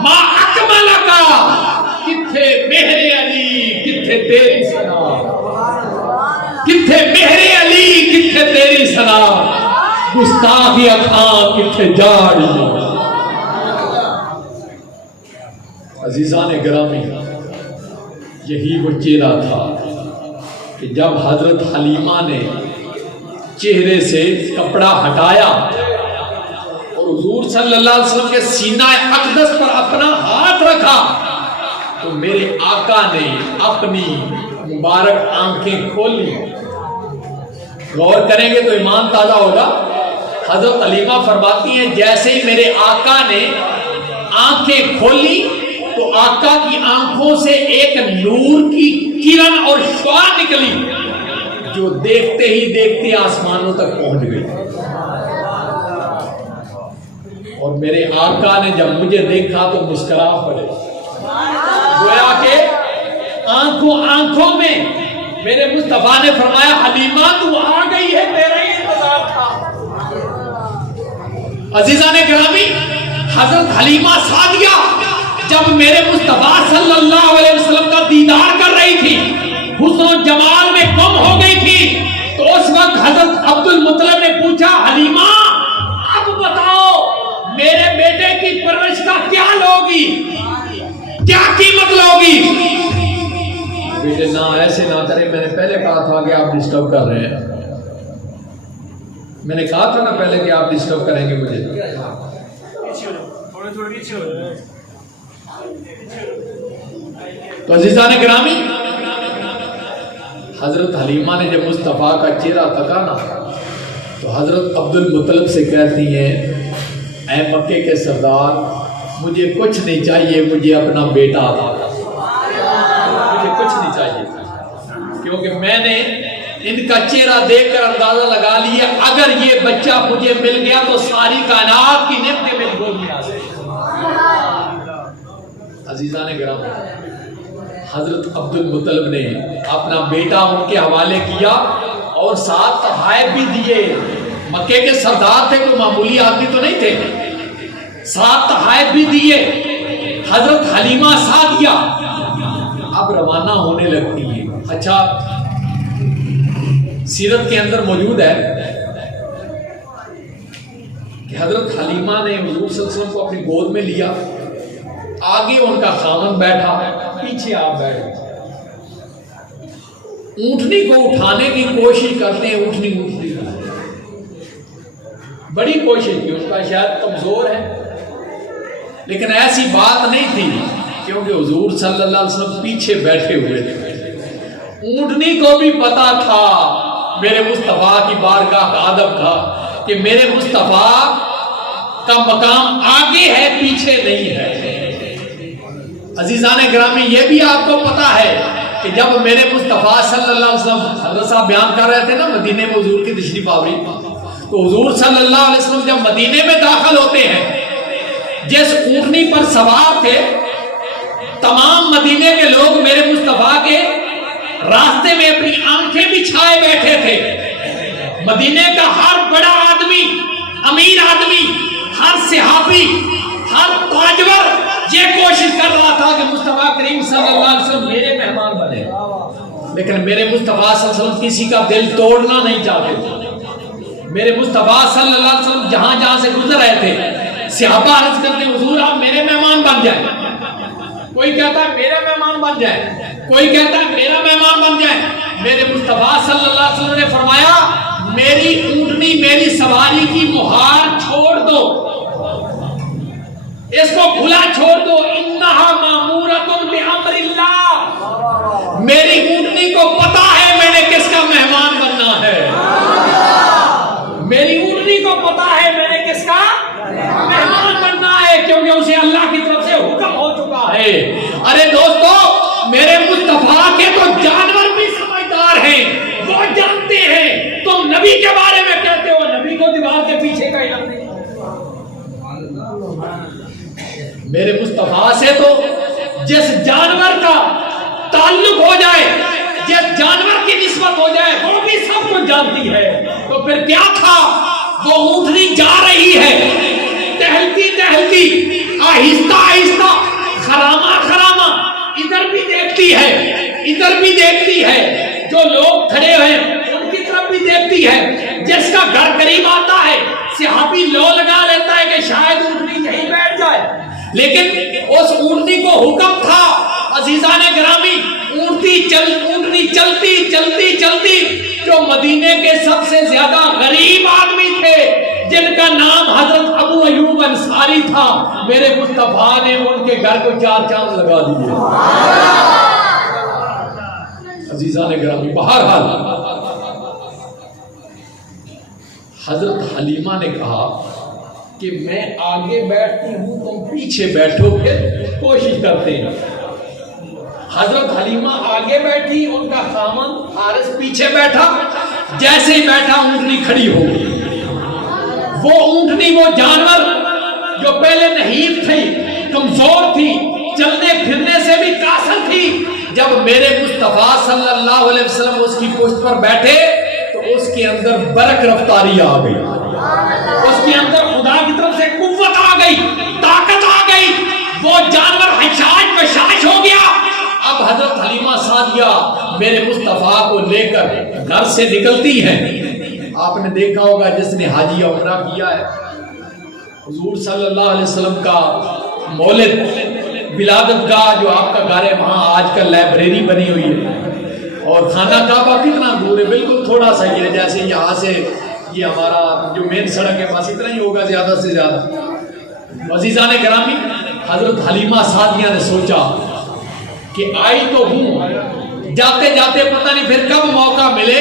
ما اکملکا، کتھے مہر علی، کتھے تیری ثنا، کتھے مہر علی، کتھے تیری ثنا، گستاخی اکھاں کتھے جاڑی۔ عزیزان گرامی، یہی وہ چہرہ تھا کہ جب حضرت حلیمہ نے چہرے سے کپڑا ہٹایا اور حضور صلی اللہ علیہ وسلم کے سینہ اقدس پر اپنا ہاتھ رکھا تو میرے آقا نے اپنی مبارک آنکھیں کھولی. غور کریں گے تو ایمان تازہ ہوگا. حضرت حلیمہ فرماتی ہیں جیسے ہی میرے آقا نے آنکھیں کھولی تو آقا کی آنکھوں سے ایک نور کی کرن اور شعاع نکلی جو دیکھتے ہی دیکھتے آسمانوں تک پہنچ گئی. اور میرے آقا نے جب مجھے دیکھا تو مسکرا پڑے. گویا کہ آنکھوں میں میرے مصطفیٰ نے فرمایا حلیمہ تو آ گئی ہے، تیرا ہی انتظار تھا. عزیزان گرامی، حضرت حلیمہ سعدیہ جب میرے مصطفیٰ صلی اللہ علیہ وسلم کا دیدار کر رہی تھی، حسن و جمال میں گم ہو گئی تھی، تو اس وقت حضرت عبد المطلب نے پوچھا حلیمہ اب بتاؤ میرے بیٹے کی پرورش کا کیا لوگی، کیا قیمت لوگی؟ بیٹے نہ ایسے نہ کریں، میں نے پہلے کہا تھا کہ آپ ڈسٹرب کر رہے ہیں. میں نے کہا تھا نا پہلے کہ آپ ڈسٹرب کریں گے مجھے. تو عزیزان گرامی، حضرت حلیمہ نے جب مصطفیٰ کا چہرہ تکا نا تو حضرت عبد المطلب سے کہتی ہیں اے مکے کے سردار، مجھے کچھ نہیں چاہیے، مجھے اپنا بیٹا عطا کر. مجھے کچھ نہیں چاہیے کیونکہ میں نے ان کا چہرہ دیکھ کر اندازہ لگا لیا اگر یہ بچہ مجھے مل گیا تو ساری کائنات کی نعمتیں میری گود میں آ جائیں. عزیزان گرامی، حضرت عبد المطلب نے اپنا بیٹا ان کے حوالے کیا اور 7 تحائف بھی دیے. مکے کے سردار تھے، کوئی معمولی آدمی تو نہیں تھے. 7 تحائف بھی دیے. حضرت حلیمہ سعدیہ اب روانہ ہونے لگتی ہے. اچھا، سیرت کے اندر موجود ہے کہ حضرت حلیمہ نے حضور صلی اللہ علیہ وسلم کو اپنی گود میں لیا، آگے ان کا خاوند بیٹھا، پیچھے آپ بیٹھے. اونٹنی کو اٹھانے کی کوشش کرتے ہیں، اونٹنی بڑی کوشش کی، اس کا شاید کمزور ہے، لیکن ایسی بات نہیں تھی کیونکہ حضور صلی اللہ علیہ وسلم پیچھے بیٹھے ہوئے تھے. اونٹنی کو بھی پتا تھا میرے مصطفیٰ کی بارگاہ کا ادب تھا کہ میرے مصطفیٰ کا مقام آگے ہے، پیچھے نہیں ہے. عزیزان گرامی، یہ بھی آپ کو پتا ہے کہ جب میرے مصطفیٰ صلی اللہ علیہ وسلم، حضرت صاحب بیان کر رہے تھے نا مدینے میں حضور کی تشریف آوری، تو حضور صلی اللہ علیہ وسلم جب مدینے میں داخل ہوتے ہیں، جس اونٹنی پر سوار تھے، تمام مدینے کے لوگ میرے مصطفیٰ کے راستے میں اپنی آنکھیں بچھائے بیٹھے تھے. مدینے کا ہر بڑا آدمی، امیر آدمی، ہر صحابی، ہر تاجور یہ کوشش کر رہا تھا کہ مصطفیٰ کریم صلی اللہ علیہ وسلم میرے مہمان بنے، لیکن میرے مصطفیٰ صلی اللہ علیہ وسلم کسی کا دل توڑنا نہیں چاہتے تھے. میرے مصطفیٰ صلی اللہ علیہ وسلم جہاں جہاں سے گزر رہے تھے، صحابہ عرض کرتے حضور آپ میرے مہمان بن جائیں. کوئی کہتا ہے میرا مہمان بن جائے، کوئی کہتا ہے میرا مہمان بن جائے. میرے مصطفیٰ صلی اللہ علیہ وسلم نے فرمایا میری اونٹنی، میری سواری کی مہار چھوڑ دو، اس کو کھلا چھوڑ دو. انہا مامورۃ بامر اللہ، میری اونٹنی کو پتا ہے میں نے کس کا مہمان بننا ہے. میری اونٹنی کو پتا ہے میں نے کس کا مہمان بننا ہے، کیونکہ اسے اللہ کی طرف سے حکم ہو چکا ہے. ارے دوستو، میرے مصطفیٰ کے تو جانور بھی سمجھدار ہیں، وہ جانتے ہیں. تم نبی کے بارے میں کہتے ہو نبی کو دیوار کے پیچھے کا علم نہیں. میرے مصطفیٰ سے تو جس جانور کا تعلق ہو جائے، جس جانور کی نسبت ہو جائے، وہ بھی سب کچھ جانتی ہے. تو پھر کیا تھا؟ وہ اونٹنی جا رہی ہے ٹہلتی ٹہلتی، آہستہ آہستہ، خرامہ خرامہ، ادھر بھی دیکھتی ہے ادھر بھی دیکھتی ہے، جو لوگ کھڑے ہیں ان کی طرف بھی دیکھتی ہے. جس کا گھر قریب آتا ہے صحابی لو لگا لیتا ہے کہ شاید اونٹنی یہیں بیٹھ جائے، لیکن اس اونٹنی کو حکم تھا. عزیزان گرامی، اونٹنی چلتی چلتی چلتی، جو مدینے کے سب سے زیادہ غریب آدمی تھے جن کا نام حضرت ابو ایوب انصاری تھا، میرے مصطفیٰ نے ان کے گھر کو 4 چاند لگا دیے۔ عزیزان گرامی، بہرحال حضرت حلیمہ نے کہا کہ میں آگے بیٹھتی ہوں، تم پیچھے بیٹھو، پھر کوشش کرتے ہیں۔ حضرت حلیمہ آگے بیٹھی، ان کا خامند حارث پیچھے بیٹھا۔ جیسے ہی بیٹھا اونٹنی کھڑی ہو گئی۔ وہ اونٹنی، وہ جانور جو پہلے نحیف تھی، کمزور تھی، چلنے پھرنے سے بھی قاصر تھی، جب میرے مصطفیٰ صلی اللہ علیہ وسلم اس کی پشت پر بیٹھے تو اس کے اندر برق رفتاری آ گئی، اس کے اندر خدا کی طرف سے قوت آ گئی، طاقت آ گئی، وہ جانور حشاش بشاش ہو گیا۔ اب حضرت حلیمہ سعدیہ میرے مصطفیٰ کو لے کر گھر سے نکلتی ہیں۔ آپ نے دیکھا ہوگا جس نے حاجی عمرہ کیا ہے، حضور صلی اللہ علیہ وسلم کا مولد ولادت گاہ جو آپ کا گھر ہے، وہاں آج کل لائبریری بنی ہوئی ہے، اور خانہ کعبہ کتنا دور ہے، بالکل تھوڑا سا ہی ہے، جیسے یہاں سے یہ ہمارا جو مین سڑک ہے بس اتنا ہی ہوگا، زیادہ سے زیادہ۔ عزیزان گرامی، حضرت حلیمہ سعدیہ نے سوچا کہ آئی تو ہوں، جاتے جاتے پتہ نہیں پھر کب موقع ملے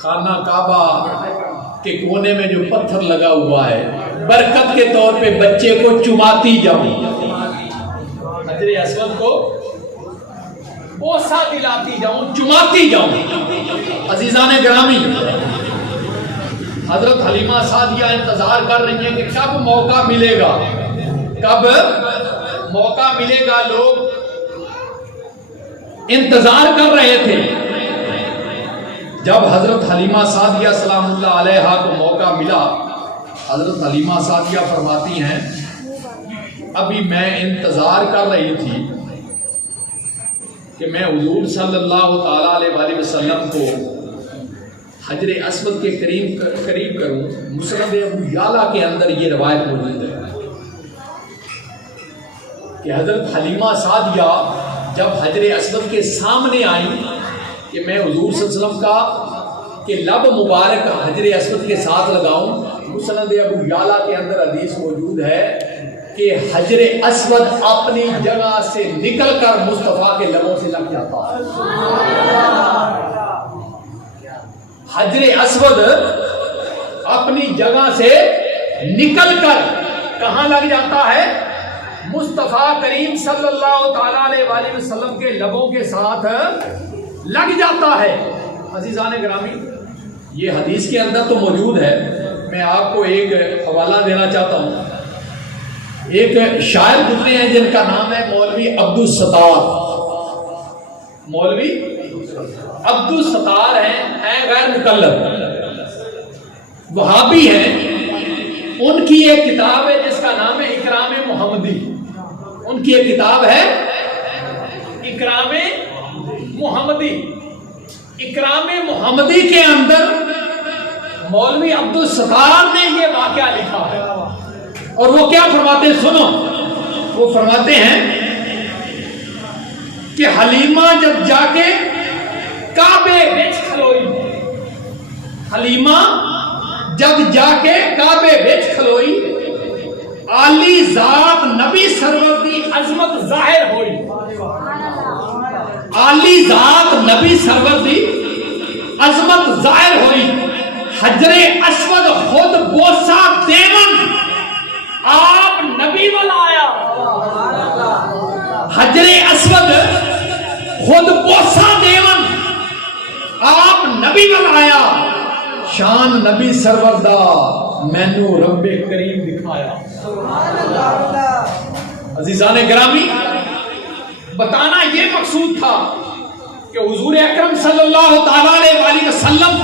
خانہ کعبہ کے کونے میں جو پتھر لگا ہوا ہے، برکت کے طور پہ بچے کو چماتی جاؤں، حجر اسود کو بوسہ دلاتی جاؤں، چماتی جاؤں۔ عزیزان گرامی، حضرت حلیمہ سعدیہ انتظار کر رہی ہیں کہ کب موقع ملے گا، کب موقع ملے گا۔ لوگ انتظار کر رہے تھے۔ جب حضرت حلیمہ سعدیہ سلام اللہ علیہا کو موقع ملا، حضرت حلیمہ سعدیہ فرماتی ہیں ابھی میں انتظار کر رہی تھی کہ میں حضور صلی اللہ تعالیٰ علیہ وسلم کو حجر اسود کے قریب کروں۔ مسند ابو یعلا کے اندر یہ روایت موجود ہے کہ حضرت حلیمہ سعدیہ جب حجر اسود کے سامنے آئیں کہ میں حضور صلی اللہ علیہ وسلم کا کہ لب مبارک حجر اسود کے ساتھ لگاؤں، مسند ابو یعلا کے اندر حدیث موجود ہے کہ حجر اسود اپنی جگہ سے نکل کر مصطفیٰ کے لبوں سے لگ جاتا ہے۔ حجر اسود اپنی جگہ سے نکل کر کہاں لگ جاتا ہے؟ مصطفیٰ کریم صلی اللہ تعالیٰ علیہ وسلم کے لبوں کے ساتھ لگ جاتا ہے۔ عزیزان گرامی، یہ حدیث کے اندر تو موجود ہے، میں آپ کو ایک حوالہ دینا چاہتا ہوں۔ ایک شاعر گزرے ہیں جن کا نام ہے مولوی عبدالستار۔ مولوی عبدالستار ہیں غیر مکلف، وہابی ہیں۔ ان کی ایک کتاب ہے جس کا نام ہے اکرام محمدی۔ ان کی ایک کتاب ہے اکرام محمدی۔ اکرام محمدی کے اندر مولوی عبدالستار نے یہ واقعہ لکھا ہے، اور وہ کیا فرماتے ہیں سنو۔ وہ فرماتے ہیں کہ حلیمہ جب جا کے کعبے وچ کھلوئی، حلیمہ جب جا کے کعبے وچ کھلوئی، عالی ذات نبی سرور دی عظمت ظاہر ہوئی۔ عالی ذات نبی سرور دی عظمت ظاہر ہوئی۔ حجر اسود خود بوسہ دیون آپ نبی والا آیا۔ حجر اسود خود بوسہ دیون آپ نبی والا آیا۔ شان نبی سرور دا مینو رب کریم دکھایا۔ عزیزان گرامی، بتانا یہ مقصود تھا کہ حضور اکرم صلی اللہ تعالیٰ علیہ وسلم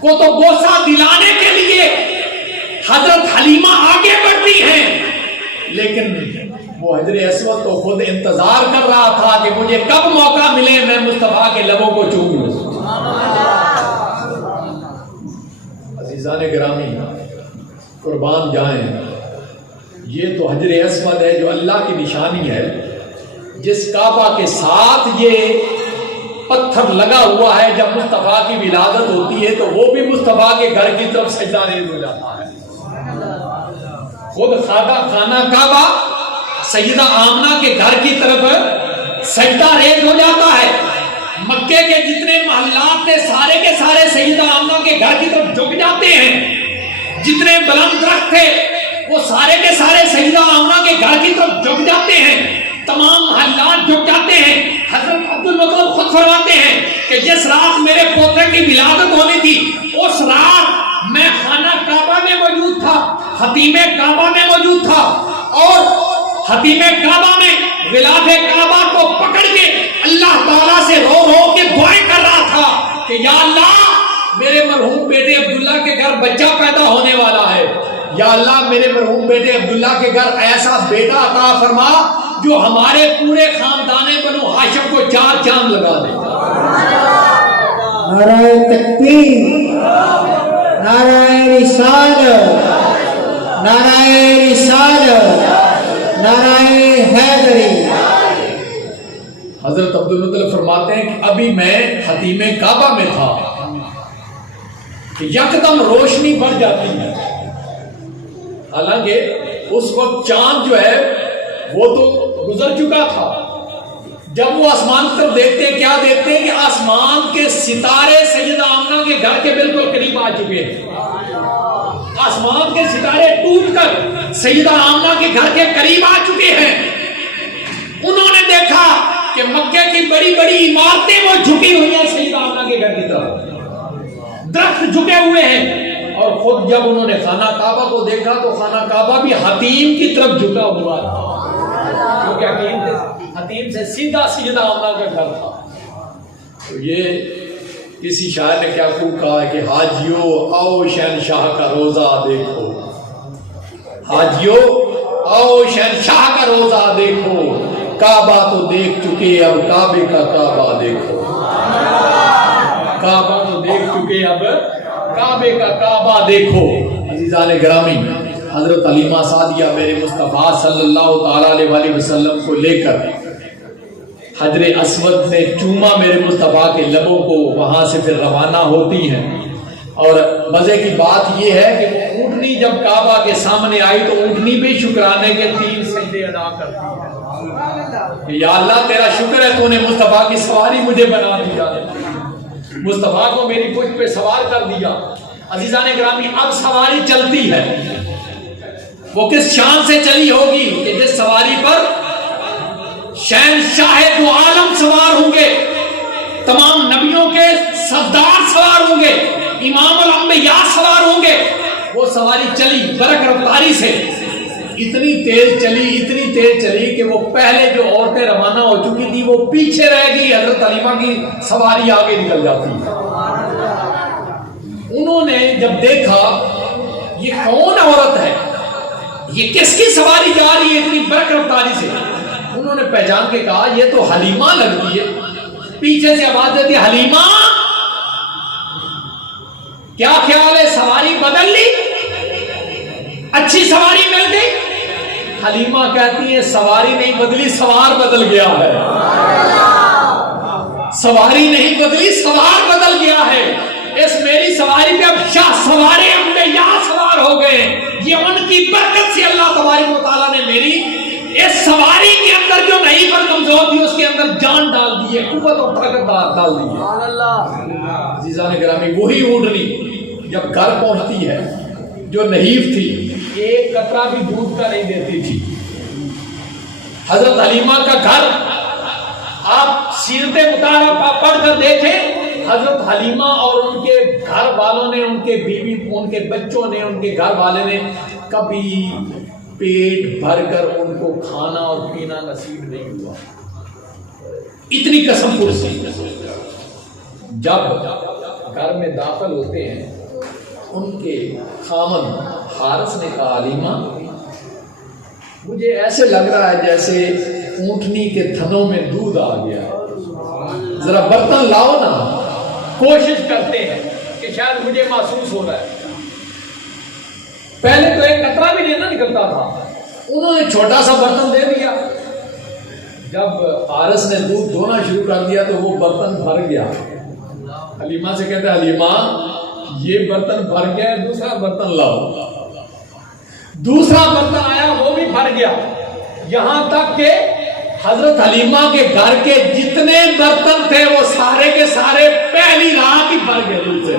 کو تو بوسہ دلانے کے لیے حضرت حلیمہ آگے بڑھتی ہیں، لیکن وہ حجر اسود تو خود انتظار کر رہا تھا کہ مجھے کب موقع ملے میں مصطفیٰ کے لبوں کو چوم لوں۔ عزیزان گرامی، قربان جائیں، یہ تو حجر اسود ہے جو اللہ کی نشانی ہے، جس کعبہ کے ساتھ یہ پتھر لگا ہوا ہے، جب مصطفیٰ کی ولادت ہوتی ہے تو وہ بھی مصطفیٰ کے گھر کی طرف سجدہ ریز ہو جاتا ہے۔ خود خانہ کعبہ سیدہ آمنہ کے گھر کی طرف سجدہ ریز ہو جاتا ہے۔ مکے کے جتنے محلات تھے سارے کے سارے سیدہ آمنہ کے گھر کی طرف جھک جاتے ہیں۔ جتنے بلند درخت تھے وہ سارے کے سارے سیدہ آمنہ کے گھر کی طرف جھک جاتے ہیں۔ تمام محلات جھک جاتے ہیں۔ حضرت عبدالمطلب خود فرماتے ہیں کہ جس رات میرے پوتے کی ولادت ہونی تھی اس رات میں خانہ کعبہ میں موجود تھا، حتیم کعبہ میں موجود تھا، اور حتیم کعبہ میں غلاف کعبہ کو پکڑ کے اللہ تعالیٰ سے رو رو کے دعائیں کر رہا تھا کہ یا اللہ میرے مرحوم بیٹے عبداللہ کے گھر بچہ پیدا ہونے والا ہے، یا اللہ میرے مرحوم بیٹے عبداللہ کے گھر ایسا بیٹا عطا فرما جو ہمارے پورے خاندان بنو ہاشم کو 4 چاند لگا دے۔ نعرہ تکبیر، نعرہ رسالت، نعرہ رسالت، نعرہ حیدری۔ حضرت عبدالمطلب فرماتے ہیں کہ ابھی میں حتیم کعبہ میں تھا کہ یکدم روشنی بڑھ جاتی ہے۔ حالانکہ اس وقت چاند جو ہے وہ تو گزر چکا تھا۔ جب وہ آسمان کی طرف دیکھتے ہیں کیا دیکھتے ہیں کہ آسمان کے ستارے سیدہ آمنہ کے گھر کے بالکل قریب آ چکے ہیں۔ آسمان کے ستارے ٹوٹ کر سیدہ آمنہ کے گھر کے قریب آ چکے ہیں۔ انہوں نے دیکھا کہ مکے کی بڑی بڑی عمارتیں وہ جھکی ہوئی ہیں سیدہ آمنہ کے گھر کی طرف، درخت جھکے ہوئے ہیں، اور خود جب انہوں نے خانہ کعبہ کو دیکھا تو خانہ کعبہ بھی حتیم کی طرف جھکا ہوا تھا، کیونکہ حتیم سے سیدھا سیدہ آمنہ کا گھر تھا۔ تو یہ کسی شاعر نے کیا خوب کہا کہ حاجیو آؤ شہنشاہ کا روزہ دیکھو، حاجیو آؤ شہنشاہ کا روزہ دیکھو، کعبہ تو دیکھ چکے اب کعبے کا کعبہ دیکھو، کعبہ تو دیکھ چکے اب کعبے کا کعبہ دیکھو۔ عزیزان گرامی، حضرت حلیمہ سعدیہ میرے مصطفیٰ صلی اللہ تعالیٰ علیہ وسلم کو لے کر حجر اسود نے چوما میرے مصطفیٰ کے لبوں کو، وہاں سے پھر روانہ ہوتی ہیں۔ اور مزے کی بات یہ ہے کہ وہ اونٹنی جب کعبہ کے سامنے آئی تو اونٹنی بھی شکرانے کے 3 سجدے ادا کرتی ہے کہ یا اللہ تیرا شکر ہے تو نے مصطفیٰ کی سواری مجھے بنا دیا، مصطفیٰ کو میری پشت پہ سوار کر دیا۔ عزیزان گرامی، اب سواری چلتی ہے، وہ کس شان سے چلی ہوگی کہ جس سواری پر شہنشاہ دو عالم سوار ہوں گے، تمام نبیوں کے سردار سوار ہوں گے، امام الانبیاء سوار ہوں گے۔ وہ سواری چلی برق رفتاری سے، اتنی تیز چلی کہ وہ پہلے جو عورتیں روانہ ہو چکی تھی وہ پیچھے رہ گئی، حضرت حلیمہ کی سواری آگے نکل جاتی ہے۔ انہوں نے جب دیکھا یہ کون عورت ہے، یہ کس کی سواری جا رہی ہے اتنی برق رفتاری سے، انہوں نے پہچان کے کہا یہ تو حلیمہ لگتی ہے۔ پیچھے سے آواز دیتی، حلیمہ کیا خیال ہے سواری بدل لی، اچھی سواری مل گئی؟ حلیمہ کہتی ہے سواری نہیں بدلی، سوار بدل گیا ہے، سواری نہیں بدلی، سوار بدل گیا ہے۔ اس میری سواری پہ اب شاہ سوارے انبیاء سوار ہو گئے، یہ ان کی برکت سے اللہ تبارک و تعالیٰ نے میری اس سواری کے اندر جو نہیں پر کمزور تھی اس کے اندر جان ڈال دی ہے، قوت اور طاقت ڈال دی ہے۔ عزیزان گرامی، وہی اونٹنی جب گھر پہنچتی ہے جو نحیف تھی، ایک قطرہ بھی دودھ کا نہیں دیتی تھی۔ حضرت حلیمہ کا گھر آپ سیرت مطالعہ پڑھ کر دیکھیں، حضرت حلیمہ اور ان کے گھر والوں نے، ان کے بیوی، ان کے بچوں نے، ان کے گھر والے نے کبھی پیٹ بھر کر ان کو کھانا اور پینا نصیب نہیں ہوا، اتنی قسم پرسی۔ جب گھر میں داخل ہوتے ہیں ان کے خاوند حارث نے کہا حلیمہ مجھے ایسے لگ رہا ہے جیسے اونٹنی کے تھنوں میں دودھ آ گیا ہے، ذرا برتن لاؤ نا۔ کوشش کرتے ہیں کہ شاید مجھے محسوس ہو رہا ہے، پہلے تو ایک قطرہ بھی نہیں نکلتا تھا، انہوں نے چھوٹا سا برتن دے دیا۔ جب عارس نے دودھ دھونا شروع کر دیا تو وہ برتن بھر گیا. حلیمہ سے کہتے ہیں حلیمہ یہ برتن بھر گیا ہے, دوسرا برتن لاؤ. دوسرا برتن آیا وہ بھی بھر گیا, یہاں تک کہ حضرت حلیمہ کے گھر کے جتنے برتن تھے وہ سارے کے سارے پہلی رات ہی بھر گئے دودھ سے.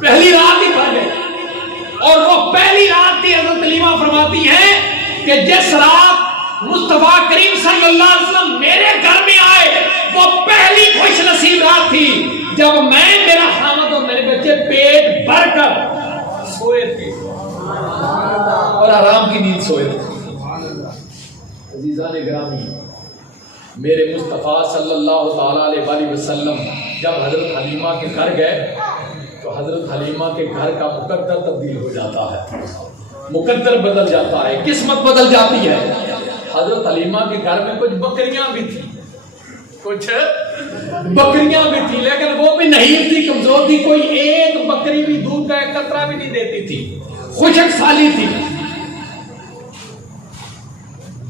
پہلی رات ہی بھر گئے. اور وہ پہلی رات تھی, حضرت حلیمہ فرماتی ہیں کہ جس رات مصطفیٰ کریم صلی اللہ علیہ وسلم میرے گھر میں آئے وہ پہلی خوش نصیب رات تھی جب میں, میرا خامد اور میرے بچے پیٹ بھر کر سوئے تھے اور آرام کی نیند سوئے تھے. عزیزان گرامی, میرے مصطفیٰ صلی اللہ تعالیٰ علیہ وسلم جب حضرت حلیمہ کے گھر گئے تو حضرت حلیمہ کے گھر کا مقدر تبدیل ہو جاتا ہے, مقدر بدل جاتا ہے, قسمت بدل جاتی ہے. حضرت حلیمہ کے گھر میں کچھ بکریاں بھی تھی, کچھ بکریاں بھی تھی, لیکن وہ بھی نہیں تھی, کمزور تھی. کوئی ایک بکری بھی دودھ کا ایک قطرہ بھی نہیں دیتی تھی, خشک سالی تھی.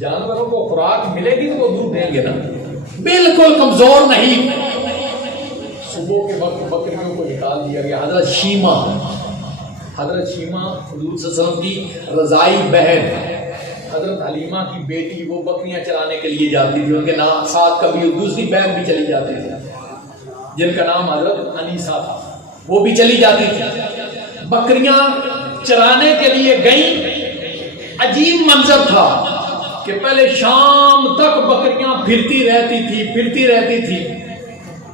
جانوروں کو خوراک ملے گی تو وہ دودھ دیں گے نا, بالکل کمزور نہیں. صبح کے وقت بکریوں کو نکال دیا گیا. حضرت شیمہ حضور صلی اللہ علیہ وسلم کی رضائی بہن حضرت حلیمہ کی بیٹی, وہ بکریاں چرانے کے لیے جاتی تھی. ان کے نام ساتھ کبھی دوسری بہن بھی چلی جاتی تھی جن کا نام حضرت انیسہ تھا, وہ بھی چلی جاتی تھی. بکریاں چرانے کے لیے گئیں. عجیب منظر تھا کہ پہلے شام تک بکریاں پھرتی رہتی تھی.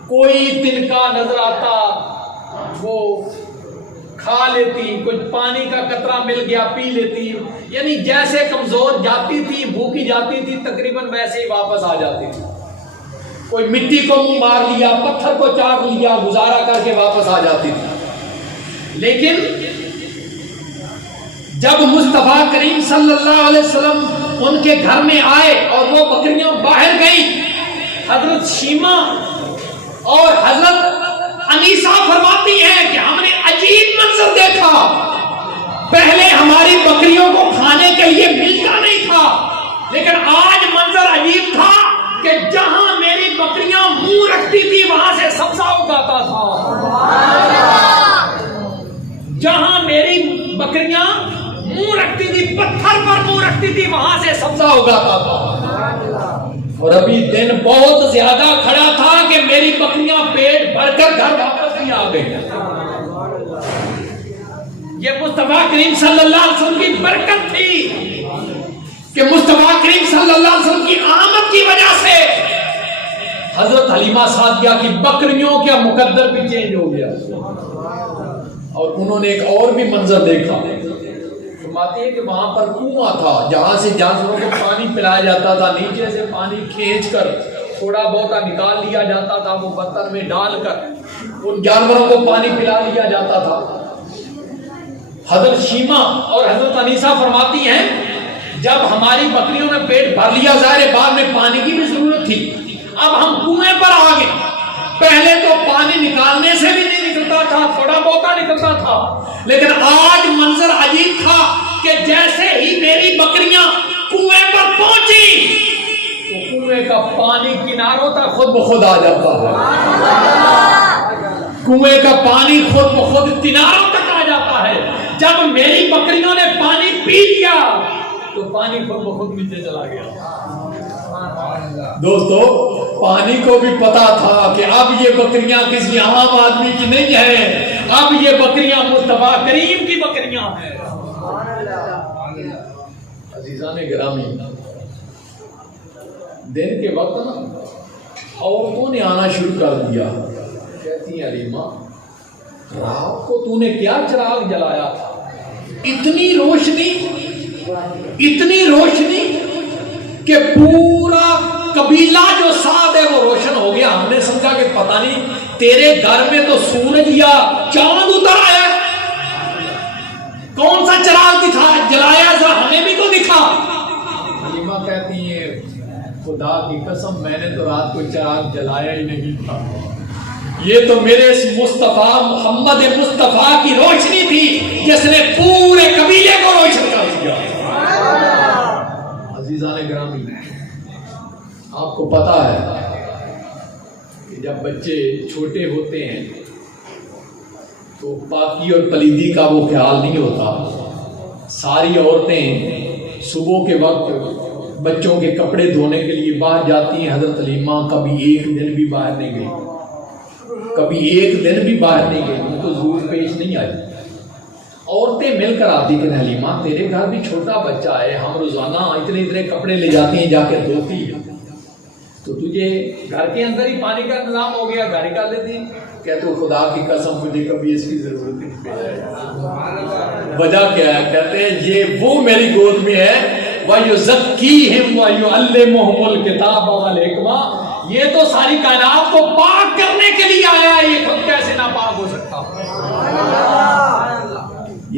کوئی تنکا نظر آتا وہ کھا لیتی, کچھ پانی کا قطرہ مل گیا پی لیتی. یعنی جیسے کمزور جاتی تھی, بھوکی جاتی تھی, تقریباً ویسے ہی واپس آ جاتی تھی. کوئی مٹی کو منہ مار لیا, پتھر کو چاٹ لیا, گزارا کر کے واپس آ جاتی تھی. لیکن جب مصطفیٰ کریم صلی اللہ علیہ وسلم ان کے گھر میں آئے اور وہ بکریاں باہر گئیں, حضرت شیمہ اور حضرت انیسہ فرماتی ہیں کہ ہم نے عجیب منظر دیکھا. پہلے ہماری بکریوں کو کھانے کے لیے ملتا نہیں تھا, لیکن آج منظر عجیب تھا کہ جہاں میری بکریاں منہ رکھتی تھی وہاں سے سبزہ اگاتا تھا. جہاں میری بکریاں منہ رکھتی تھی, پتھر پر منہ رکھتی تھی, وہاں سے سبزہ اگاتا تھا. اور ابھی دن بہت زیادہ کھڑا تھا کہ میری بکریاں پیٹ بھر کر گھر واپس بھی آ گئی. یہ مصطفیٰ کریم صلی اللہ علیہ وسلم کی برکت تھی کہ مصطفیٰ کریم صلی اللہ علیہ وسلم کی آمد کی وجہ سے حضرت حلیمہ سعدیہ کی بکریوں کا مقدر بھی چینج ہو گیا. اور انہوں نے ایک اور بھی منظر دیکھا. فرماتی ہے کہ وہاں پر کنواں تھا جہاں سے جانوروں کو پانی پلایا جاتا تھا. نیچے سے پانی کھینچ کر تھوڑا بہت نکال لیا جاتا تھا, وہ برتن میں ڈال کر ان جانوروں کو پانی پلا لیا جاتا تھا. حضرت شیمہ اور حضرت انیسہ فرماتی ہیں جب ہماری بکریوں نے پیٹ بھر لیا, ظاہر بعد میں پانی کی بھی ضرورت تھی, اب ہم کنویں پر آ گئے. پہلے تو پانی نکالنے سے بھی نہیں نکلتا تھا, تھوڑا بہت نکلتا تھا, لیکن آج منظر عجیب تھا کہ جیسے ہی میری بکریاں کنویں پر پہنچی تو کنویں کا پانی کناروں تک خود بخود آ جاتا ہے. کنویں کا پانی خود بخود کناروں تک آ جاتا ہے. جب میری بکریوں نے پانی پی لیا تو پانی خود بخود نیچے چلا گیا. دوستو, پانی کو بھی پتا تھا کہ اب یہ بکریاں کسی عام آدمی کی نہیں ہیں, اب یہ بکریاں مصطفیٰ کریم کی بکریاں ہیں. عزیزان گرامی, دن کے وقت نا عورتوں نے آنا شروع کر دیا. کہتی ہیں حلیمہ رات کو تو نے کیا چراغ جلایا تھا, اتنی روشنی کہ پورا قبیلہ جو ساتھ ہے وہ روشن ہو گیا. ہم نے سمجھا کہ پتہ نہیں تیرے گھر میں تو سورج یا چاند اتر آیا, کون سا چراغ دکھا جلایا, ذرا ہمیں بھی تو دکھا. حلیمہ کہتی ہیں خدا کی قسم میں نے تو رات کو چراغ جلایا ہی نہیں تھا, یہ تو میرے اس مصطفیٰ محمد مصطفیٰ کی روشنی تھی جس نے پورے قبیلے کو روشن کر دیا. عزیزان گرامی, آپ کو پتا ہے کہ جب بچے چھوٹے ہوتے ہیں تو پاکی اور پلیدی کا وہ خیال نہیں ہوتا. ساری عورتیں صبح کے وقت بچوں کے کپڑے دھونے کے لیے باہر جاتی ہیں. حضرت حلیمہ کبھی ایک دن بھی باہر نہیں گئی، کبھی ایک دن بھی باہر نہیں گئی، ان کو ضرورت پیش نہیں آئی. عورتیں مل کر آتی کہ حلیمہ تیرے گھر بھی چھوٹا بچہ ہے، ہم روزانہ اتنے کپڑے لے جاتی ہیں، جا کے دھوتی ہے، تو تجھے گھر کے اندر ہی پانی کا انتظام ہو گیا، گاڑی کر لیتی. کہتے خدا کی قسم مجھے کبھی اس کی ضرورت نہیں پیش. وجہ کیا ہے؟ کہتے ہیں یہ وہ میری گود میں ہے، وَيُزَكِّيهِمْ وَيُعَلِّمُهُمُ الْكِتَابَ وَالْحِكْمَةَ. یہ تو ساری کائنات کو پاک کرنے کے لیے آیا ہے، یہ خود کیسے ناپاک ہو سکتا؟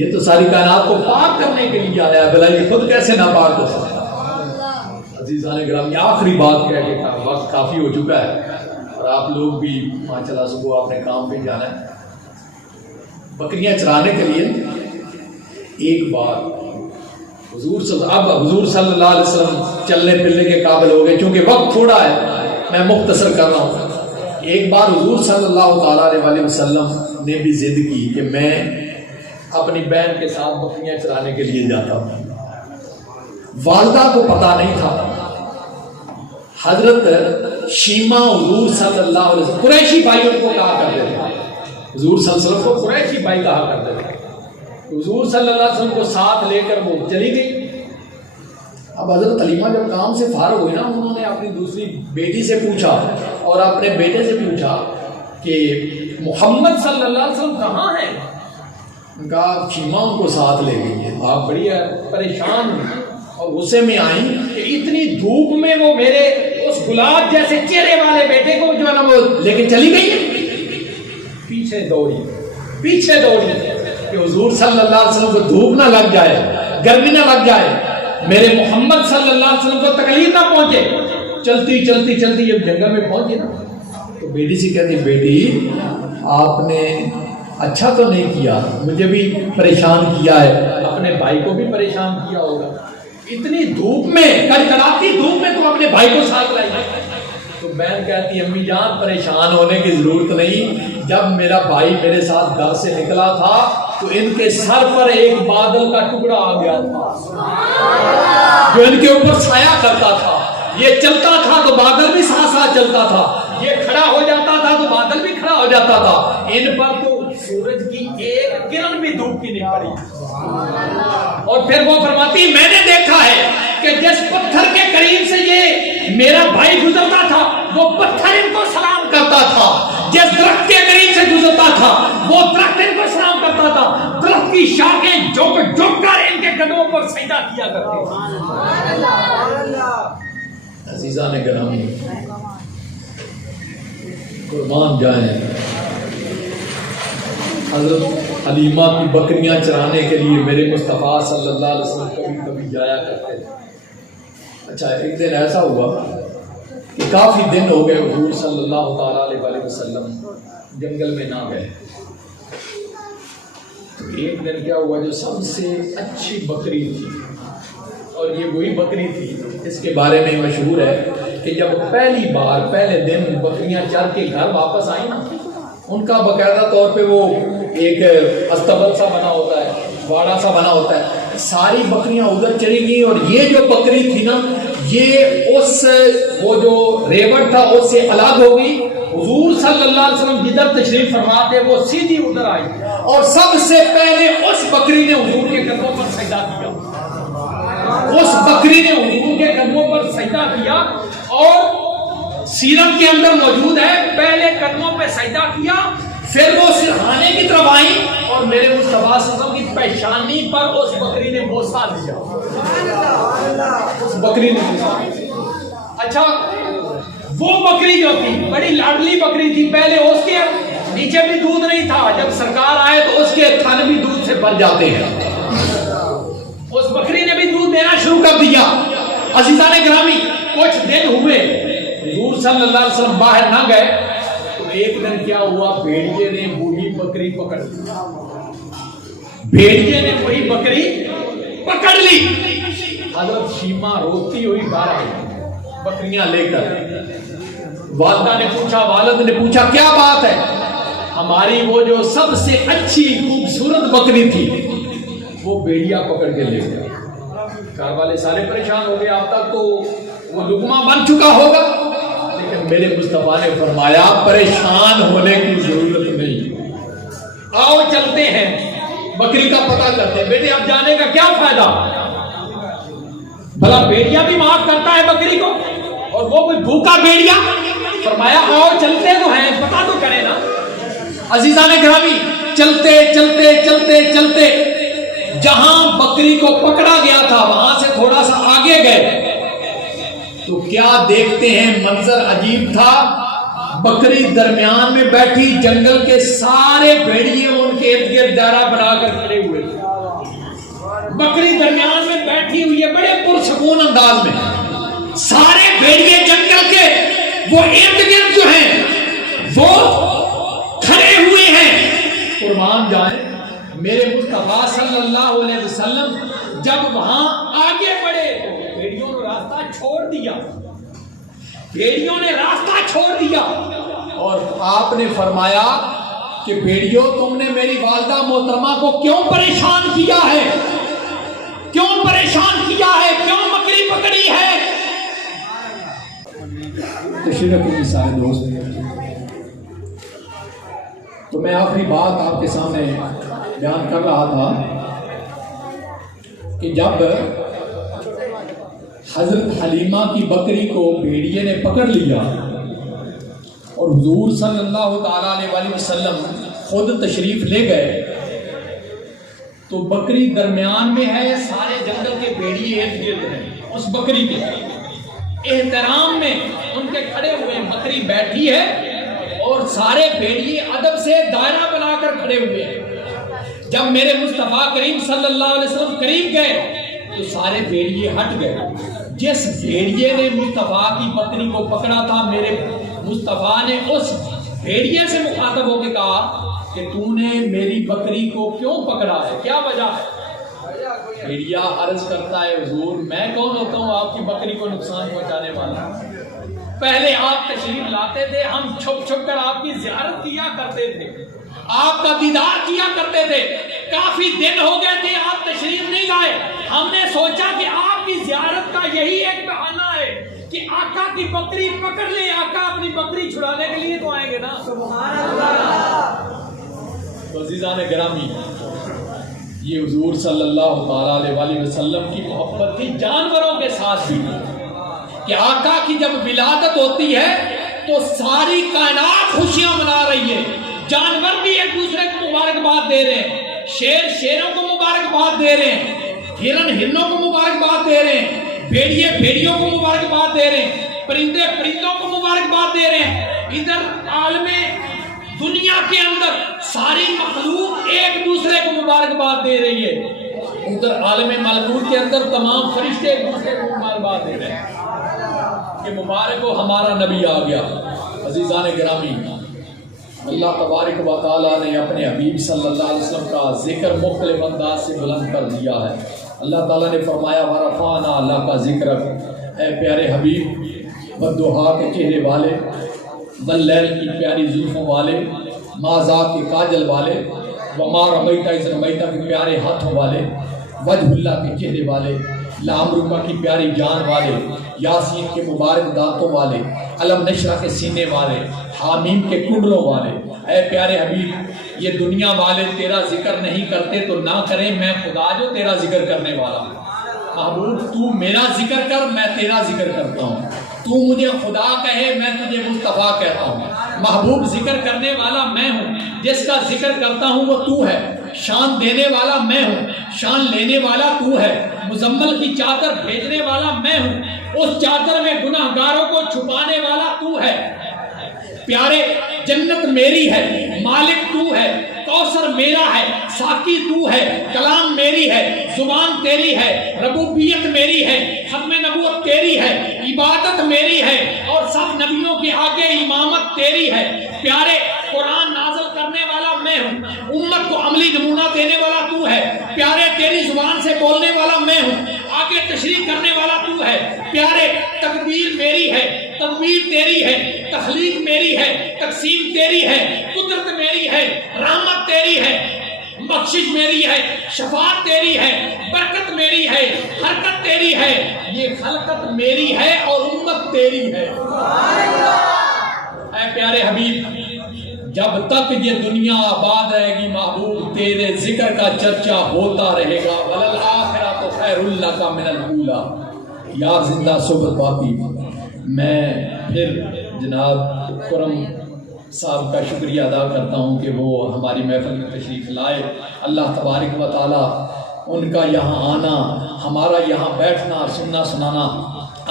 یہ تو ساری کائنات کو پاک کرنے کے لیے آیا ہے، بھلا یہ خود کیسے ناپاک ہو سکتا؟ عزیزان گرامی، آخری بات کہہ کے وقت کافی ہو چکا ہے اور آپ لوگ بھی ماشاءاللہ صبح اپنے کام پہ جانا ہے. بکریاں چرانے کے لیے ایک بار حضور صلی اللہ علیہ وسلم چلنے پھرنے کے قابل ہو گئے، چونکہ وقت تھوڑا ہے میں مختصر کر رہا ہوں. ایک بار حضور صلی اللہ تعالیٰ علیہ وسلم نے بھی ضد کی کہ میں اپنی بہن کے ساتھ بکریاں چرانے کے لیے جاتا ہوں. والدہ کو پتا نہیں تھا. حضرت شیما حضور صلی اللہ علیہ وسلم قریشی بھائیوں کو کہا کرتے تھے، حضور صلی اللہ علیہ وسلم کو قریشی بھائی کہا کرتے تھے. حضور صلی اللہ علیہ وسلم کو ساتھ لے کر وہ چلی گئی. اب حضرت حلیمہ جب کام سے فارغ ہوئی نا، انہوں نے اپنی دوسری بیٹی سے پوچھا اور اپنے بیٹے سے پوچھا کہ محمد صلی اللہ علیہ وسلم کہاں ہیں؟ ان کا شیما ان کو ساتھ لے گئی ہے. آپ بڑی پریشان اور غصے میں آئیں کہ اتنی دھوپ میں وہ میرے اس گلاب جیسے چہرے والے بیٹے کو جو ہے نا وہ لے کے چلی گئی ہے. پیچھے دوڑی کہ حضور صلی اللہ علیہ وسلم کو دھوپ نہ لگ جائے، گرمی نہ لگ جائے، میرے محمد صلی اللہ علیہ وسلم کو تکلیف نہ پہنچے. چلتی جب جنگل میں پہنچی نا تو بیٹی سے کہتی بیٹی آپ نے اچھا تو نہیں کیا، مجھے بھی پریشان کیا ہے، اپنے بھائی کو بھی پریشان کیا ہوگا. اتنی دھوپ میں کڑکڑاتی دھوپ میں تم اپنے بھائی کو ساتھ لائی. تو بہن کہتی امی جان پریشان ہونے کی ضرورت نہیں، جب میرا بھائی میرے ساتھ گھر سے نکلا تھا تو ان کے سر پر ایک بادل کا ٹکڑا آ گیا تھا جو ان کے اوپر سایہ کرتا تھا. یہ چلتا تھا تو بادل بھی ساتھ ساتھ چلتا تھا، یہ کھڑا ہو جاتا تھا تو بادل بھی کھڑا ہو جاتا تھا. ان پر تو سورج کی ایک کرن بھی دھوپ کی نہیں پڑی. اور پھر وہ فرماتی میں نے دیکھا ہے کہ جس پتھر کے قریب سے یہ میرا بھائی گزرتا تھا وہ پتھر ان کو سلام کرتا تھا، جس درخت کے قریب سے گزرتا تھا وہ درخت ان کو سلام کرتا تھا. درخت کی شاخیں جھک کر ان کے قدموں پر سجدہ کیا کرتی تھی. عزیزان گرامی قربان جائیں، حضرت حلیمہ کی بکریاں چرانے کے لیے میرے مصطفیٰ صلی اللہ علیہ وسلم کبھی جایا کرتے تھے. اچھا ایک دن ایسا ہوا کہ کافی دن ہو گئے حضور صلی اللہ تعالیٰ علیہ وسلم جنگل میں نہ گئے. ایک دن کیا ہوا، جو سب سے اچھی بکری تھی، اور یہ وہی بکری تھی اس کے بارے میں مشہور ہے کہ جب پہلے دن بکریاں چر کے گھر واپس آئیں نا، ان کا باقاعدہ طور پہ وہ ایک استبل سا بنا ہوتا ہے، واڑا سا بنا ہوتا ہے. ساری بکریاں ادھر چلی گئی اور یہ جو بکری تھی نا یہ وہ جو ریوڑ تھا اس سے الگ ہو گئی. حضور صلی اللہ علیہ وسلم جدھر تشریف فرما تھے وہ سیدھی ادھر آئی اور سب سے پہلے اس بکری نے حضور کے قدموں پر سجدہ کیا. اس بکری نے حضور کے قدموں پر سجدہ کیا اور سیرت کے اندر موجود ہے پہلے قدموں پہ سجدہ کیا، پھر وہ سرہانے کی طرف آئی اور میرے مصطفیٰ صلی اللہ علیہ وسلم کی پیشانی پر اس بکری نے بوسہ دیا. اس بکری نے اچھا وہ بکری جو تھی بڑی لاڈلی بکری تھی، پہلے اس کے نیچے بھی دودھ نہیں تھا، جب سرکار آئے تو اس کے تھن بھی دودھ سے بھر جاتے ہیں. اس بکری نے بھی دودھ دینا شروع کر دیا. عزیزان گرامی کچھ دن ہوئے حضور صلی اللہ علیہ وسلم باہر نہ گئے تو ایک دن کیا ہوا، بھیڑیے نے وہی بکری پکڑ لی. بھیڑیے نے وہی بکری پکڑ لی. حضرت شیما روتی ہوئی باہر آئی. بکریاں لے کر والدہ نے پوچھا، والد نے پوچھا کیا بات ہے؟ ہماری وہ جو سب سے اچھی خوبصورت بکری تھی وہ بھیڑیا پکڑ کے لے گیا۔ گھر والے سارے پریشان ہو گئے، اب تک تو وہ لقمہ بن چکا ہوگا، لیکن میرے مصطفیٰ نے فرمایا پریشان ہونے کی ضرورت نہیں، آؤ چلتے ہیں بکری کا پتہ کرتے ہیں۔ بیٹے اب جانے کا کیا فائدہ، بھلا بھیڑیا بھی معاف کرتا ہے بکری کو، اور وہ کوئی بھوکا بھیڑیا؟ فرمایا آؤ چلتے تو ہیں، پتہ تو کرے نا۔ عزیزان گرامی، چلتے چلتے چلتے چلتے جہاں بکری کو پکڑا گیا تھا وہاں سے تھوڑا سا آگے گئے تو کیا دیکھتے ہیں، منظر عجیب تھا۔ بکری درمیان میں بیٹھی، جنگل کے سارے بھیڑیے ان کے ارد گرد دائرہ بنا کر کھڑے ہوئے۔ بکری درمیان میں بیٹھی ہوئی ہے بڑے پرسکون انداز میں، سارے بھیڑیے جنگل کے وہ ارد گرد جو ہیں وہ کھڑے ہوئے ہیں۔ قربان جائیں میرے مصطفیٰ صلی اللہ علیہ وسلم جب وہاں آگے بڑھے تو بھیڑیوں نے راستہ چھوڑ دیا، بھیڑیوں نے راستہ چھوڑ دیا، اور آپ نے فرمایا کہ بھیڑیوں تم نے میری والدہ محترمہ کو کیوں پریشان کیا ہے، کیوں پریشان کیا ہے، کیوں بکری پکڑی ہے؟ تشریف کی سارے دوست، تو میں آخری بات آپ کے سامنے بیان کر رہا تھا کہ جب حضرت حلیمہ کی بکری کو بھیڑیے نے پکڑ لیا اور حضور صلی اللہ تعالیٰ علیہ وسلم خود تشریف لے گئے تو بکری درمیان میں ہے، سارے جنگل کے بھیڑیے ارد گرد ہیں، اس بکری کے احترام میں ان کے کھڑے ہوئے، بکری بیٹھی ہے اور سارے بھیڑیے ادب سے دائرہ بنا کر کھڑے ہوئے ہیں۔ جب میرے مصطفیٰ کریم صلی اللہ علیہ وسلم قریب گئے تو سارے بھیڑیے ہٹ گئے۔ جس بھیڑیے نے مصطفیٰ کی بکری کو پکڑا تھا، میرے مصطفیٰ نے اس بھیڑیے سے مخاطب ہو کے کہا کہ تو نے میری بکری کو کیوں پکڑا ہے، کیا وجہ ہے؟ بھیڑیا عرض کرتا ہے حضور میں کون ہوتا ہوں آپ کی بکری کو نقصان پہنچانے والا؟ پہلے آپ تشریف لاتے تھے، ہم چھپ چھپ کر آپ کی زیارت کیا کرتے تھے، آپ کا دیدار کیا کرتے تھے، کافی دن ہو گئے تھے آپ تشریف نہیں لائے، ہم نے سوچا کہ آپ کی زیارت کا یہی ایک بہانہ ہے کہ آقا کی بکری پکڑ لے، آقا اپنی بکری چھڑانے کے لیے تو آئیں گے نا۔ سبحان اللہ۔ تو عزیزان گرامی، یہ حضور صلی اللہ تعالیٰ علیہ وسلم کی محبت تھی جانوروں کے ساتھ بھی، کہ آقا کی جب ولادت ہوتی ہے تو ساری کائنات خوشیاں منا رہی ہے، جانور بھی ایک دوسرے کو مبارکباد دے رہے ہیں، شیر شیروں کو مبارکباد دے رہے ہیں، ہرن ہرنوں کو مبارکباد دے رہے ہیں، بھیڑیے بھیڑیوں کو مبارکباد دے رہے ہیں، پرندے پرندوں کو مبارکباد دے رہے ہیں۔ ادھر عالم دنیا کے اندر ساری مخلوق ایک دوسرے کو مبارکباد دے رہی ہے، ادھر عالم ملکوت کے اندر تمام فرشتے ایک دوسرے کو مبارکباد دے رہے ہیں کہ مبارک ہو ہمارا نبی آ گیا۔ عزیزان گرامی، اللہ تبارک و تعالیٰ نے اپنے حبیب صلی اللہ علیہ وسلم کا ذکر مختلف انداز سے بلند کر دیا ہے۔ اللہ تعالیٰ نے فرمایا ورفعنا اللہ کا ذکر، اے پیارے حبیب، والضحیٰ کے چہرے والے، واللیل کی پیاری زلفوں والے، ماذا کے کاجل والے، وما رمیت اذ رمیت کے پیارے ہاتھوں والے، وجہ اللہ کے چہرے والے، لامرکہ کی پیاری جان والے، یاسین کے مبارک دانتوں والے، علم نشرہ کے سینے والے، حامیم کے کنڈلوں والے۔ اے پیارے حبیب، یہ دنیا والے تیرا ذکر نہیں کرتے تو نہ کریں، میں خدا جو تیرا ذکر کرنے والا ہوں۔ محبوب تو میرا ذکر کر، میں تیرا ذکر کرتا ہوں، تو مجھے خدا کہے، میں تجھے مصطفیٰ کہتا ہوں۔ محبوب ذکر کرنے والا میں ہوں، جس کا ذکر کرتا ہوں وہ تو ہے، شان دینے والا میں ہوں، شان لینے والا تو ہے، مزمل کی چادر بھیجنے والا میں ہوں، اس چادر میں گناہ گاروں کو چھپانے والا تو ہے۔ پیارے جنت میری ہے، مالک تو ہے، کوثر میرا ہے، ساقی تو ہے، کلام میری ہے، زبان تیری ہے، ربوبیت میری ہے، ختم نبوت تیری ہے، عبادت میری ہے، اور سب نبیوں کے آگے امامت تیری ہے۔ پیارے قرآن نازل کرنے والا میں ہوں، امت کو عملی نمونہ دینے والا تو ہے۔ پیارے تیری زبان سے بولنے والا میں ہوں، آگے تشریح کرنے والا تو ہے پیارے. تقدیر میری ہے، تدبیر تیری ہے، تخلیق میری ہے، تقسیم تیری ہے، قدرت میری ہے، رحمت تیری ہے، بخشش میری ہے، شفاعت تیری ہے، برکت میری ہے، حرکت تیری ہے. یہ خلقت میری ہے اور امت تیری ہے. اے پیارے حبیب، جب تک یہ دنیا آباد رہے گی محبوب تیرے ذکر کا چرچا ہوتا رہے گا. وَلَلْآخِرَةُ خَيْرٌ لَكَ مِنَ الْأُولَىٰ. یار زندہ صحبت باقی. میں پھر جناب کرم صاحب کا شکریہ ادا کرتا ہوں کہ وہ ہماری محفل میں تشریف لائے. اللہ تبارک و تعالیٰ ان کا یہاں آنا، ہمارا یہاں بیٹھنا، سننا سنانا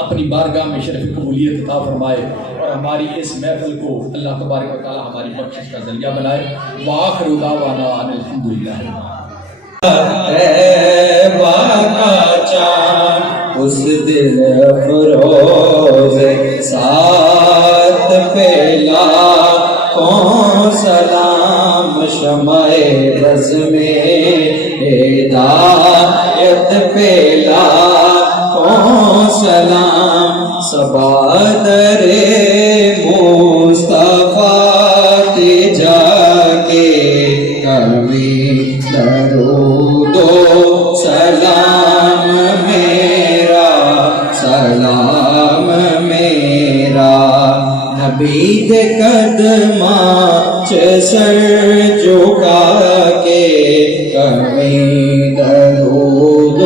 اپنی بارگاہ میں شرف قبولیت عطا فرمائے اور ہماری اس محفل کو اللہ تبارک و تعالیٰ ہماری بخشش کا ذریعہ بنائے. وآخر دعوانا ان الحمدللہ. اس دل افروز ساتھ پہلا کون سلام شمع رز میں ہدایت پہلا کون سلام صبا در مصطفیٰ جا کے کبھی درود و سلام میرا، سلام میرا نبی دے قدماں چ سر جھکا کے کبھی درود و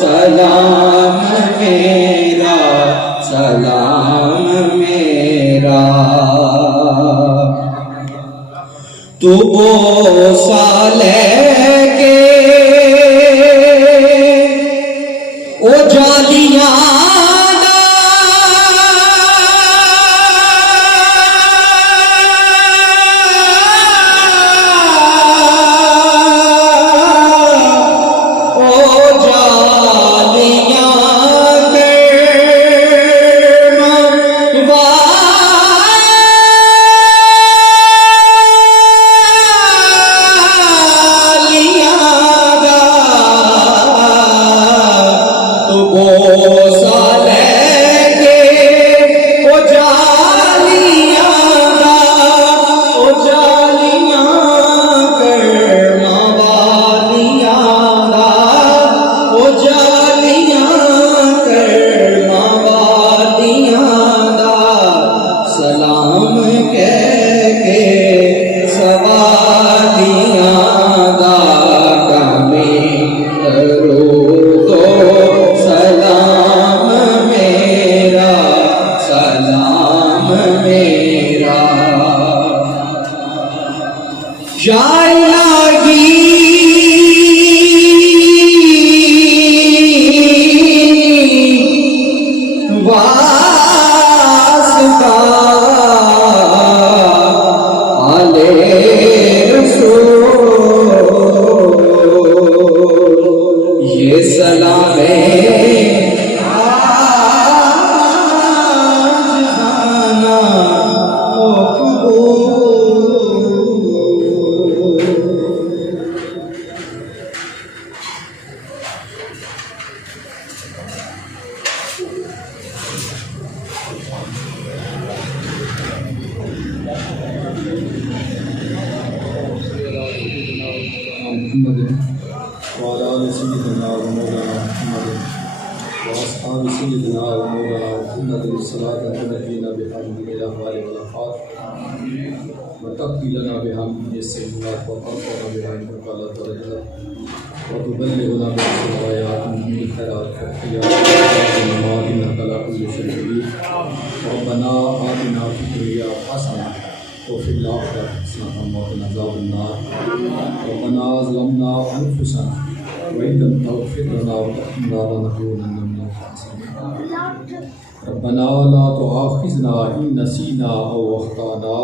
سلام میرا، سلام میرا. تو بوسہ لے کے او جالیاں ربنا لا تؤاخذنا إن نسينا أو أخطأنا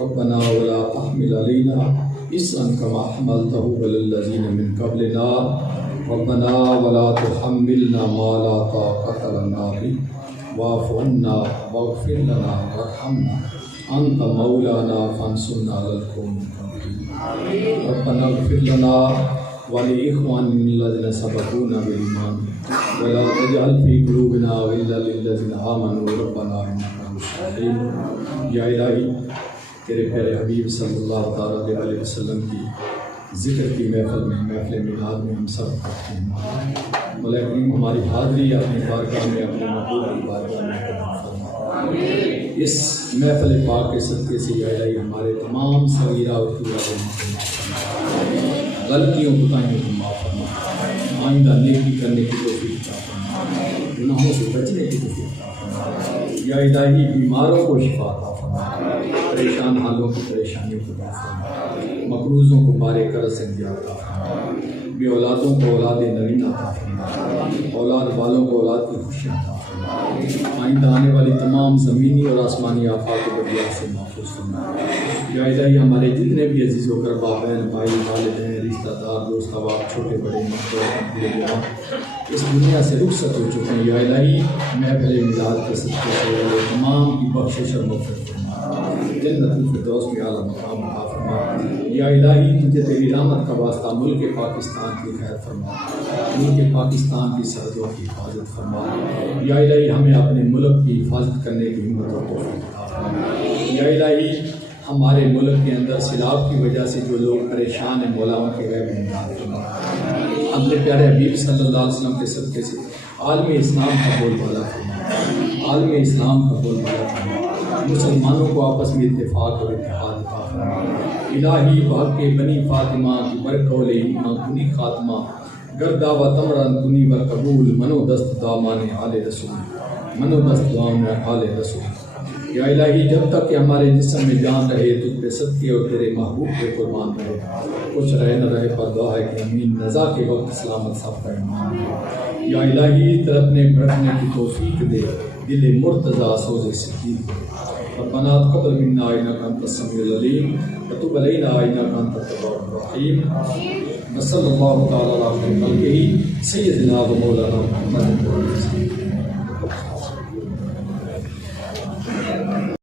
ربنا ولا تحمل علينا إصرا كما حملته على الذين من قبلنا ربنا ولا تحملنا ما لا طاقة لنا به واعف عنا واغفر لنا وارحمنا أنت مولانا فانصرنا على القوم الكافرين ربنا اغفر لنا ولإخواننا الذين سبقونا بالإيمان ولا تجعل في قلوبنا غلا للذين آمنوا ربنا إنك رؤوف رحيم۔ یا الہی تیرے پیارے حبیب صلی اللہ تعالیٰ علیہ وسلم کی ذکر کی محفل میں، محفل میلاد میں ہم سب کرتے ہیں۔ مولا کریم ہماری حاضری اپنی بارگاہ میں، اپنے محبوب کی بارگاہ میں قبول فرما۔ اس محفل پاک کے صدقے سے یا الہی ہمارے تمام صغیرہ اور کبیرہ گناہوں کو معاف فرما، غلطیوں کوتاہیوں کو معاف فرما، آئندہ نیکی کرنے کی توفیق عطا فرما، گناہوں سے بچنے کی توفیق عطا فرما۔ یا الہی بیماروں کو شفا عطا فرما، پریشان حالوں کی پریشانیوں کو دور فرما، مقروضوں کو بارے قرض سے نجات عطا فرما، بے اولادوں کو اولاد نرین عطا فرما، اولاد والوں کو اولاد کی خوشیاں عطا فرما، آئندہ آنے والی تمام زمینی اور آسمانی آفات و بدیات سے محفوظ فرما۔ یا الہی ہمارے جتنے بھی عزیز و قربا، بہن بھائی، والدین، رشتہ دار، دوست احباب، چھوٹے بڑے، اس دنیا سے رخصت ہو چکے ہیں، یا الہی محفل میلاد کے صدقے سے تمام کی بخشش اور مغفرت فرما، جنت الفردوس میں اعلیٰ مقام عطا فرما۔ یا الہی تجھے تیری رحمت کا واسطہ ملک پاکستان کی خیر فرما، ملک پاکستان کی سرحدوں کی حفاظت فرما۔ یا الہی ہمیں اپنے ملک کی حفاظت کرنے کی ہمت اور توفیق عطا فرما۔ یا الہی ہمارے ملک کے اندر سیلاب کی وجہ سے جو لوگ پریشان ہیں، مولا ان کے غیب امداد فرما۔ اپنے پیارے حبیب صلی اللہ علیہ وسلم کے صدقے سے عالم اسلام کا بول بالا فرما، عالم اسلام کا بول بالا فرما، مسلمانوں کو آپس میں اتفاق اور اتحاد عطا فرما۔ الہی بحق بنی فاطمہ کی برقول ایمان کنی خاتمہ، گردہ و تمران کنی و قبول، منو دست دامان آل رسول، منو دست دامان آل رسول۔ یا الہی جب تک کہ ہمارے جسم میں جان رہے، تجھ پہ صدقے اور تیرے محبوب پہ قربان رہے، کچھ رہے نہ رہے پر دعا ہے کہ امین نزا کے وقت سلامت سب کا ایمان ہے۔ یا الہی تڑپنے بھڑکنے کی توفیق دے، دل مرتضیٰ سوز صدیق دے۔ ربنا تقبل منا انک انت السمیع العلیم وتب علینا انک انت التواب الرحیم۔ وصلی اللہ تعالی علی خیر خلقہ سیدنا و مولانا محمد۔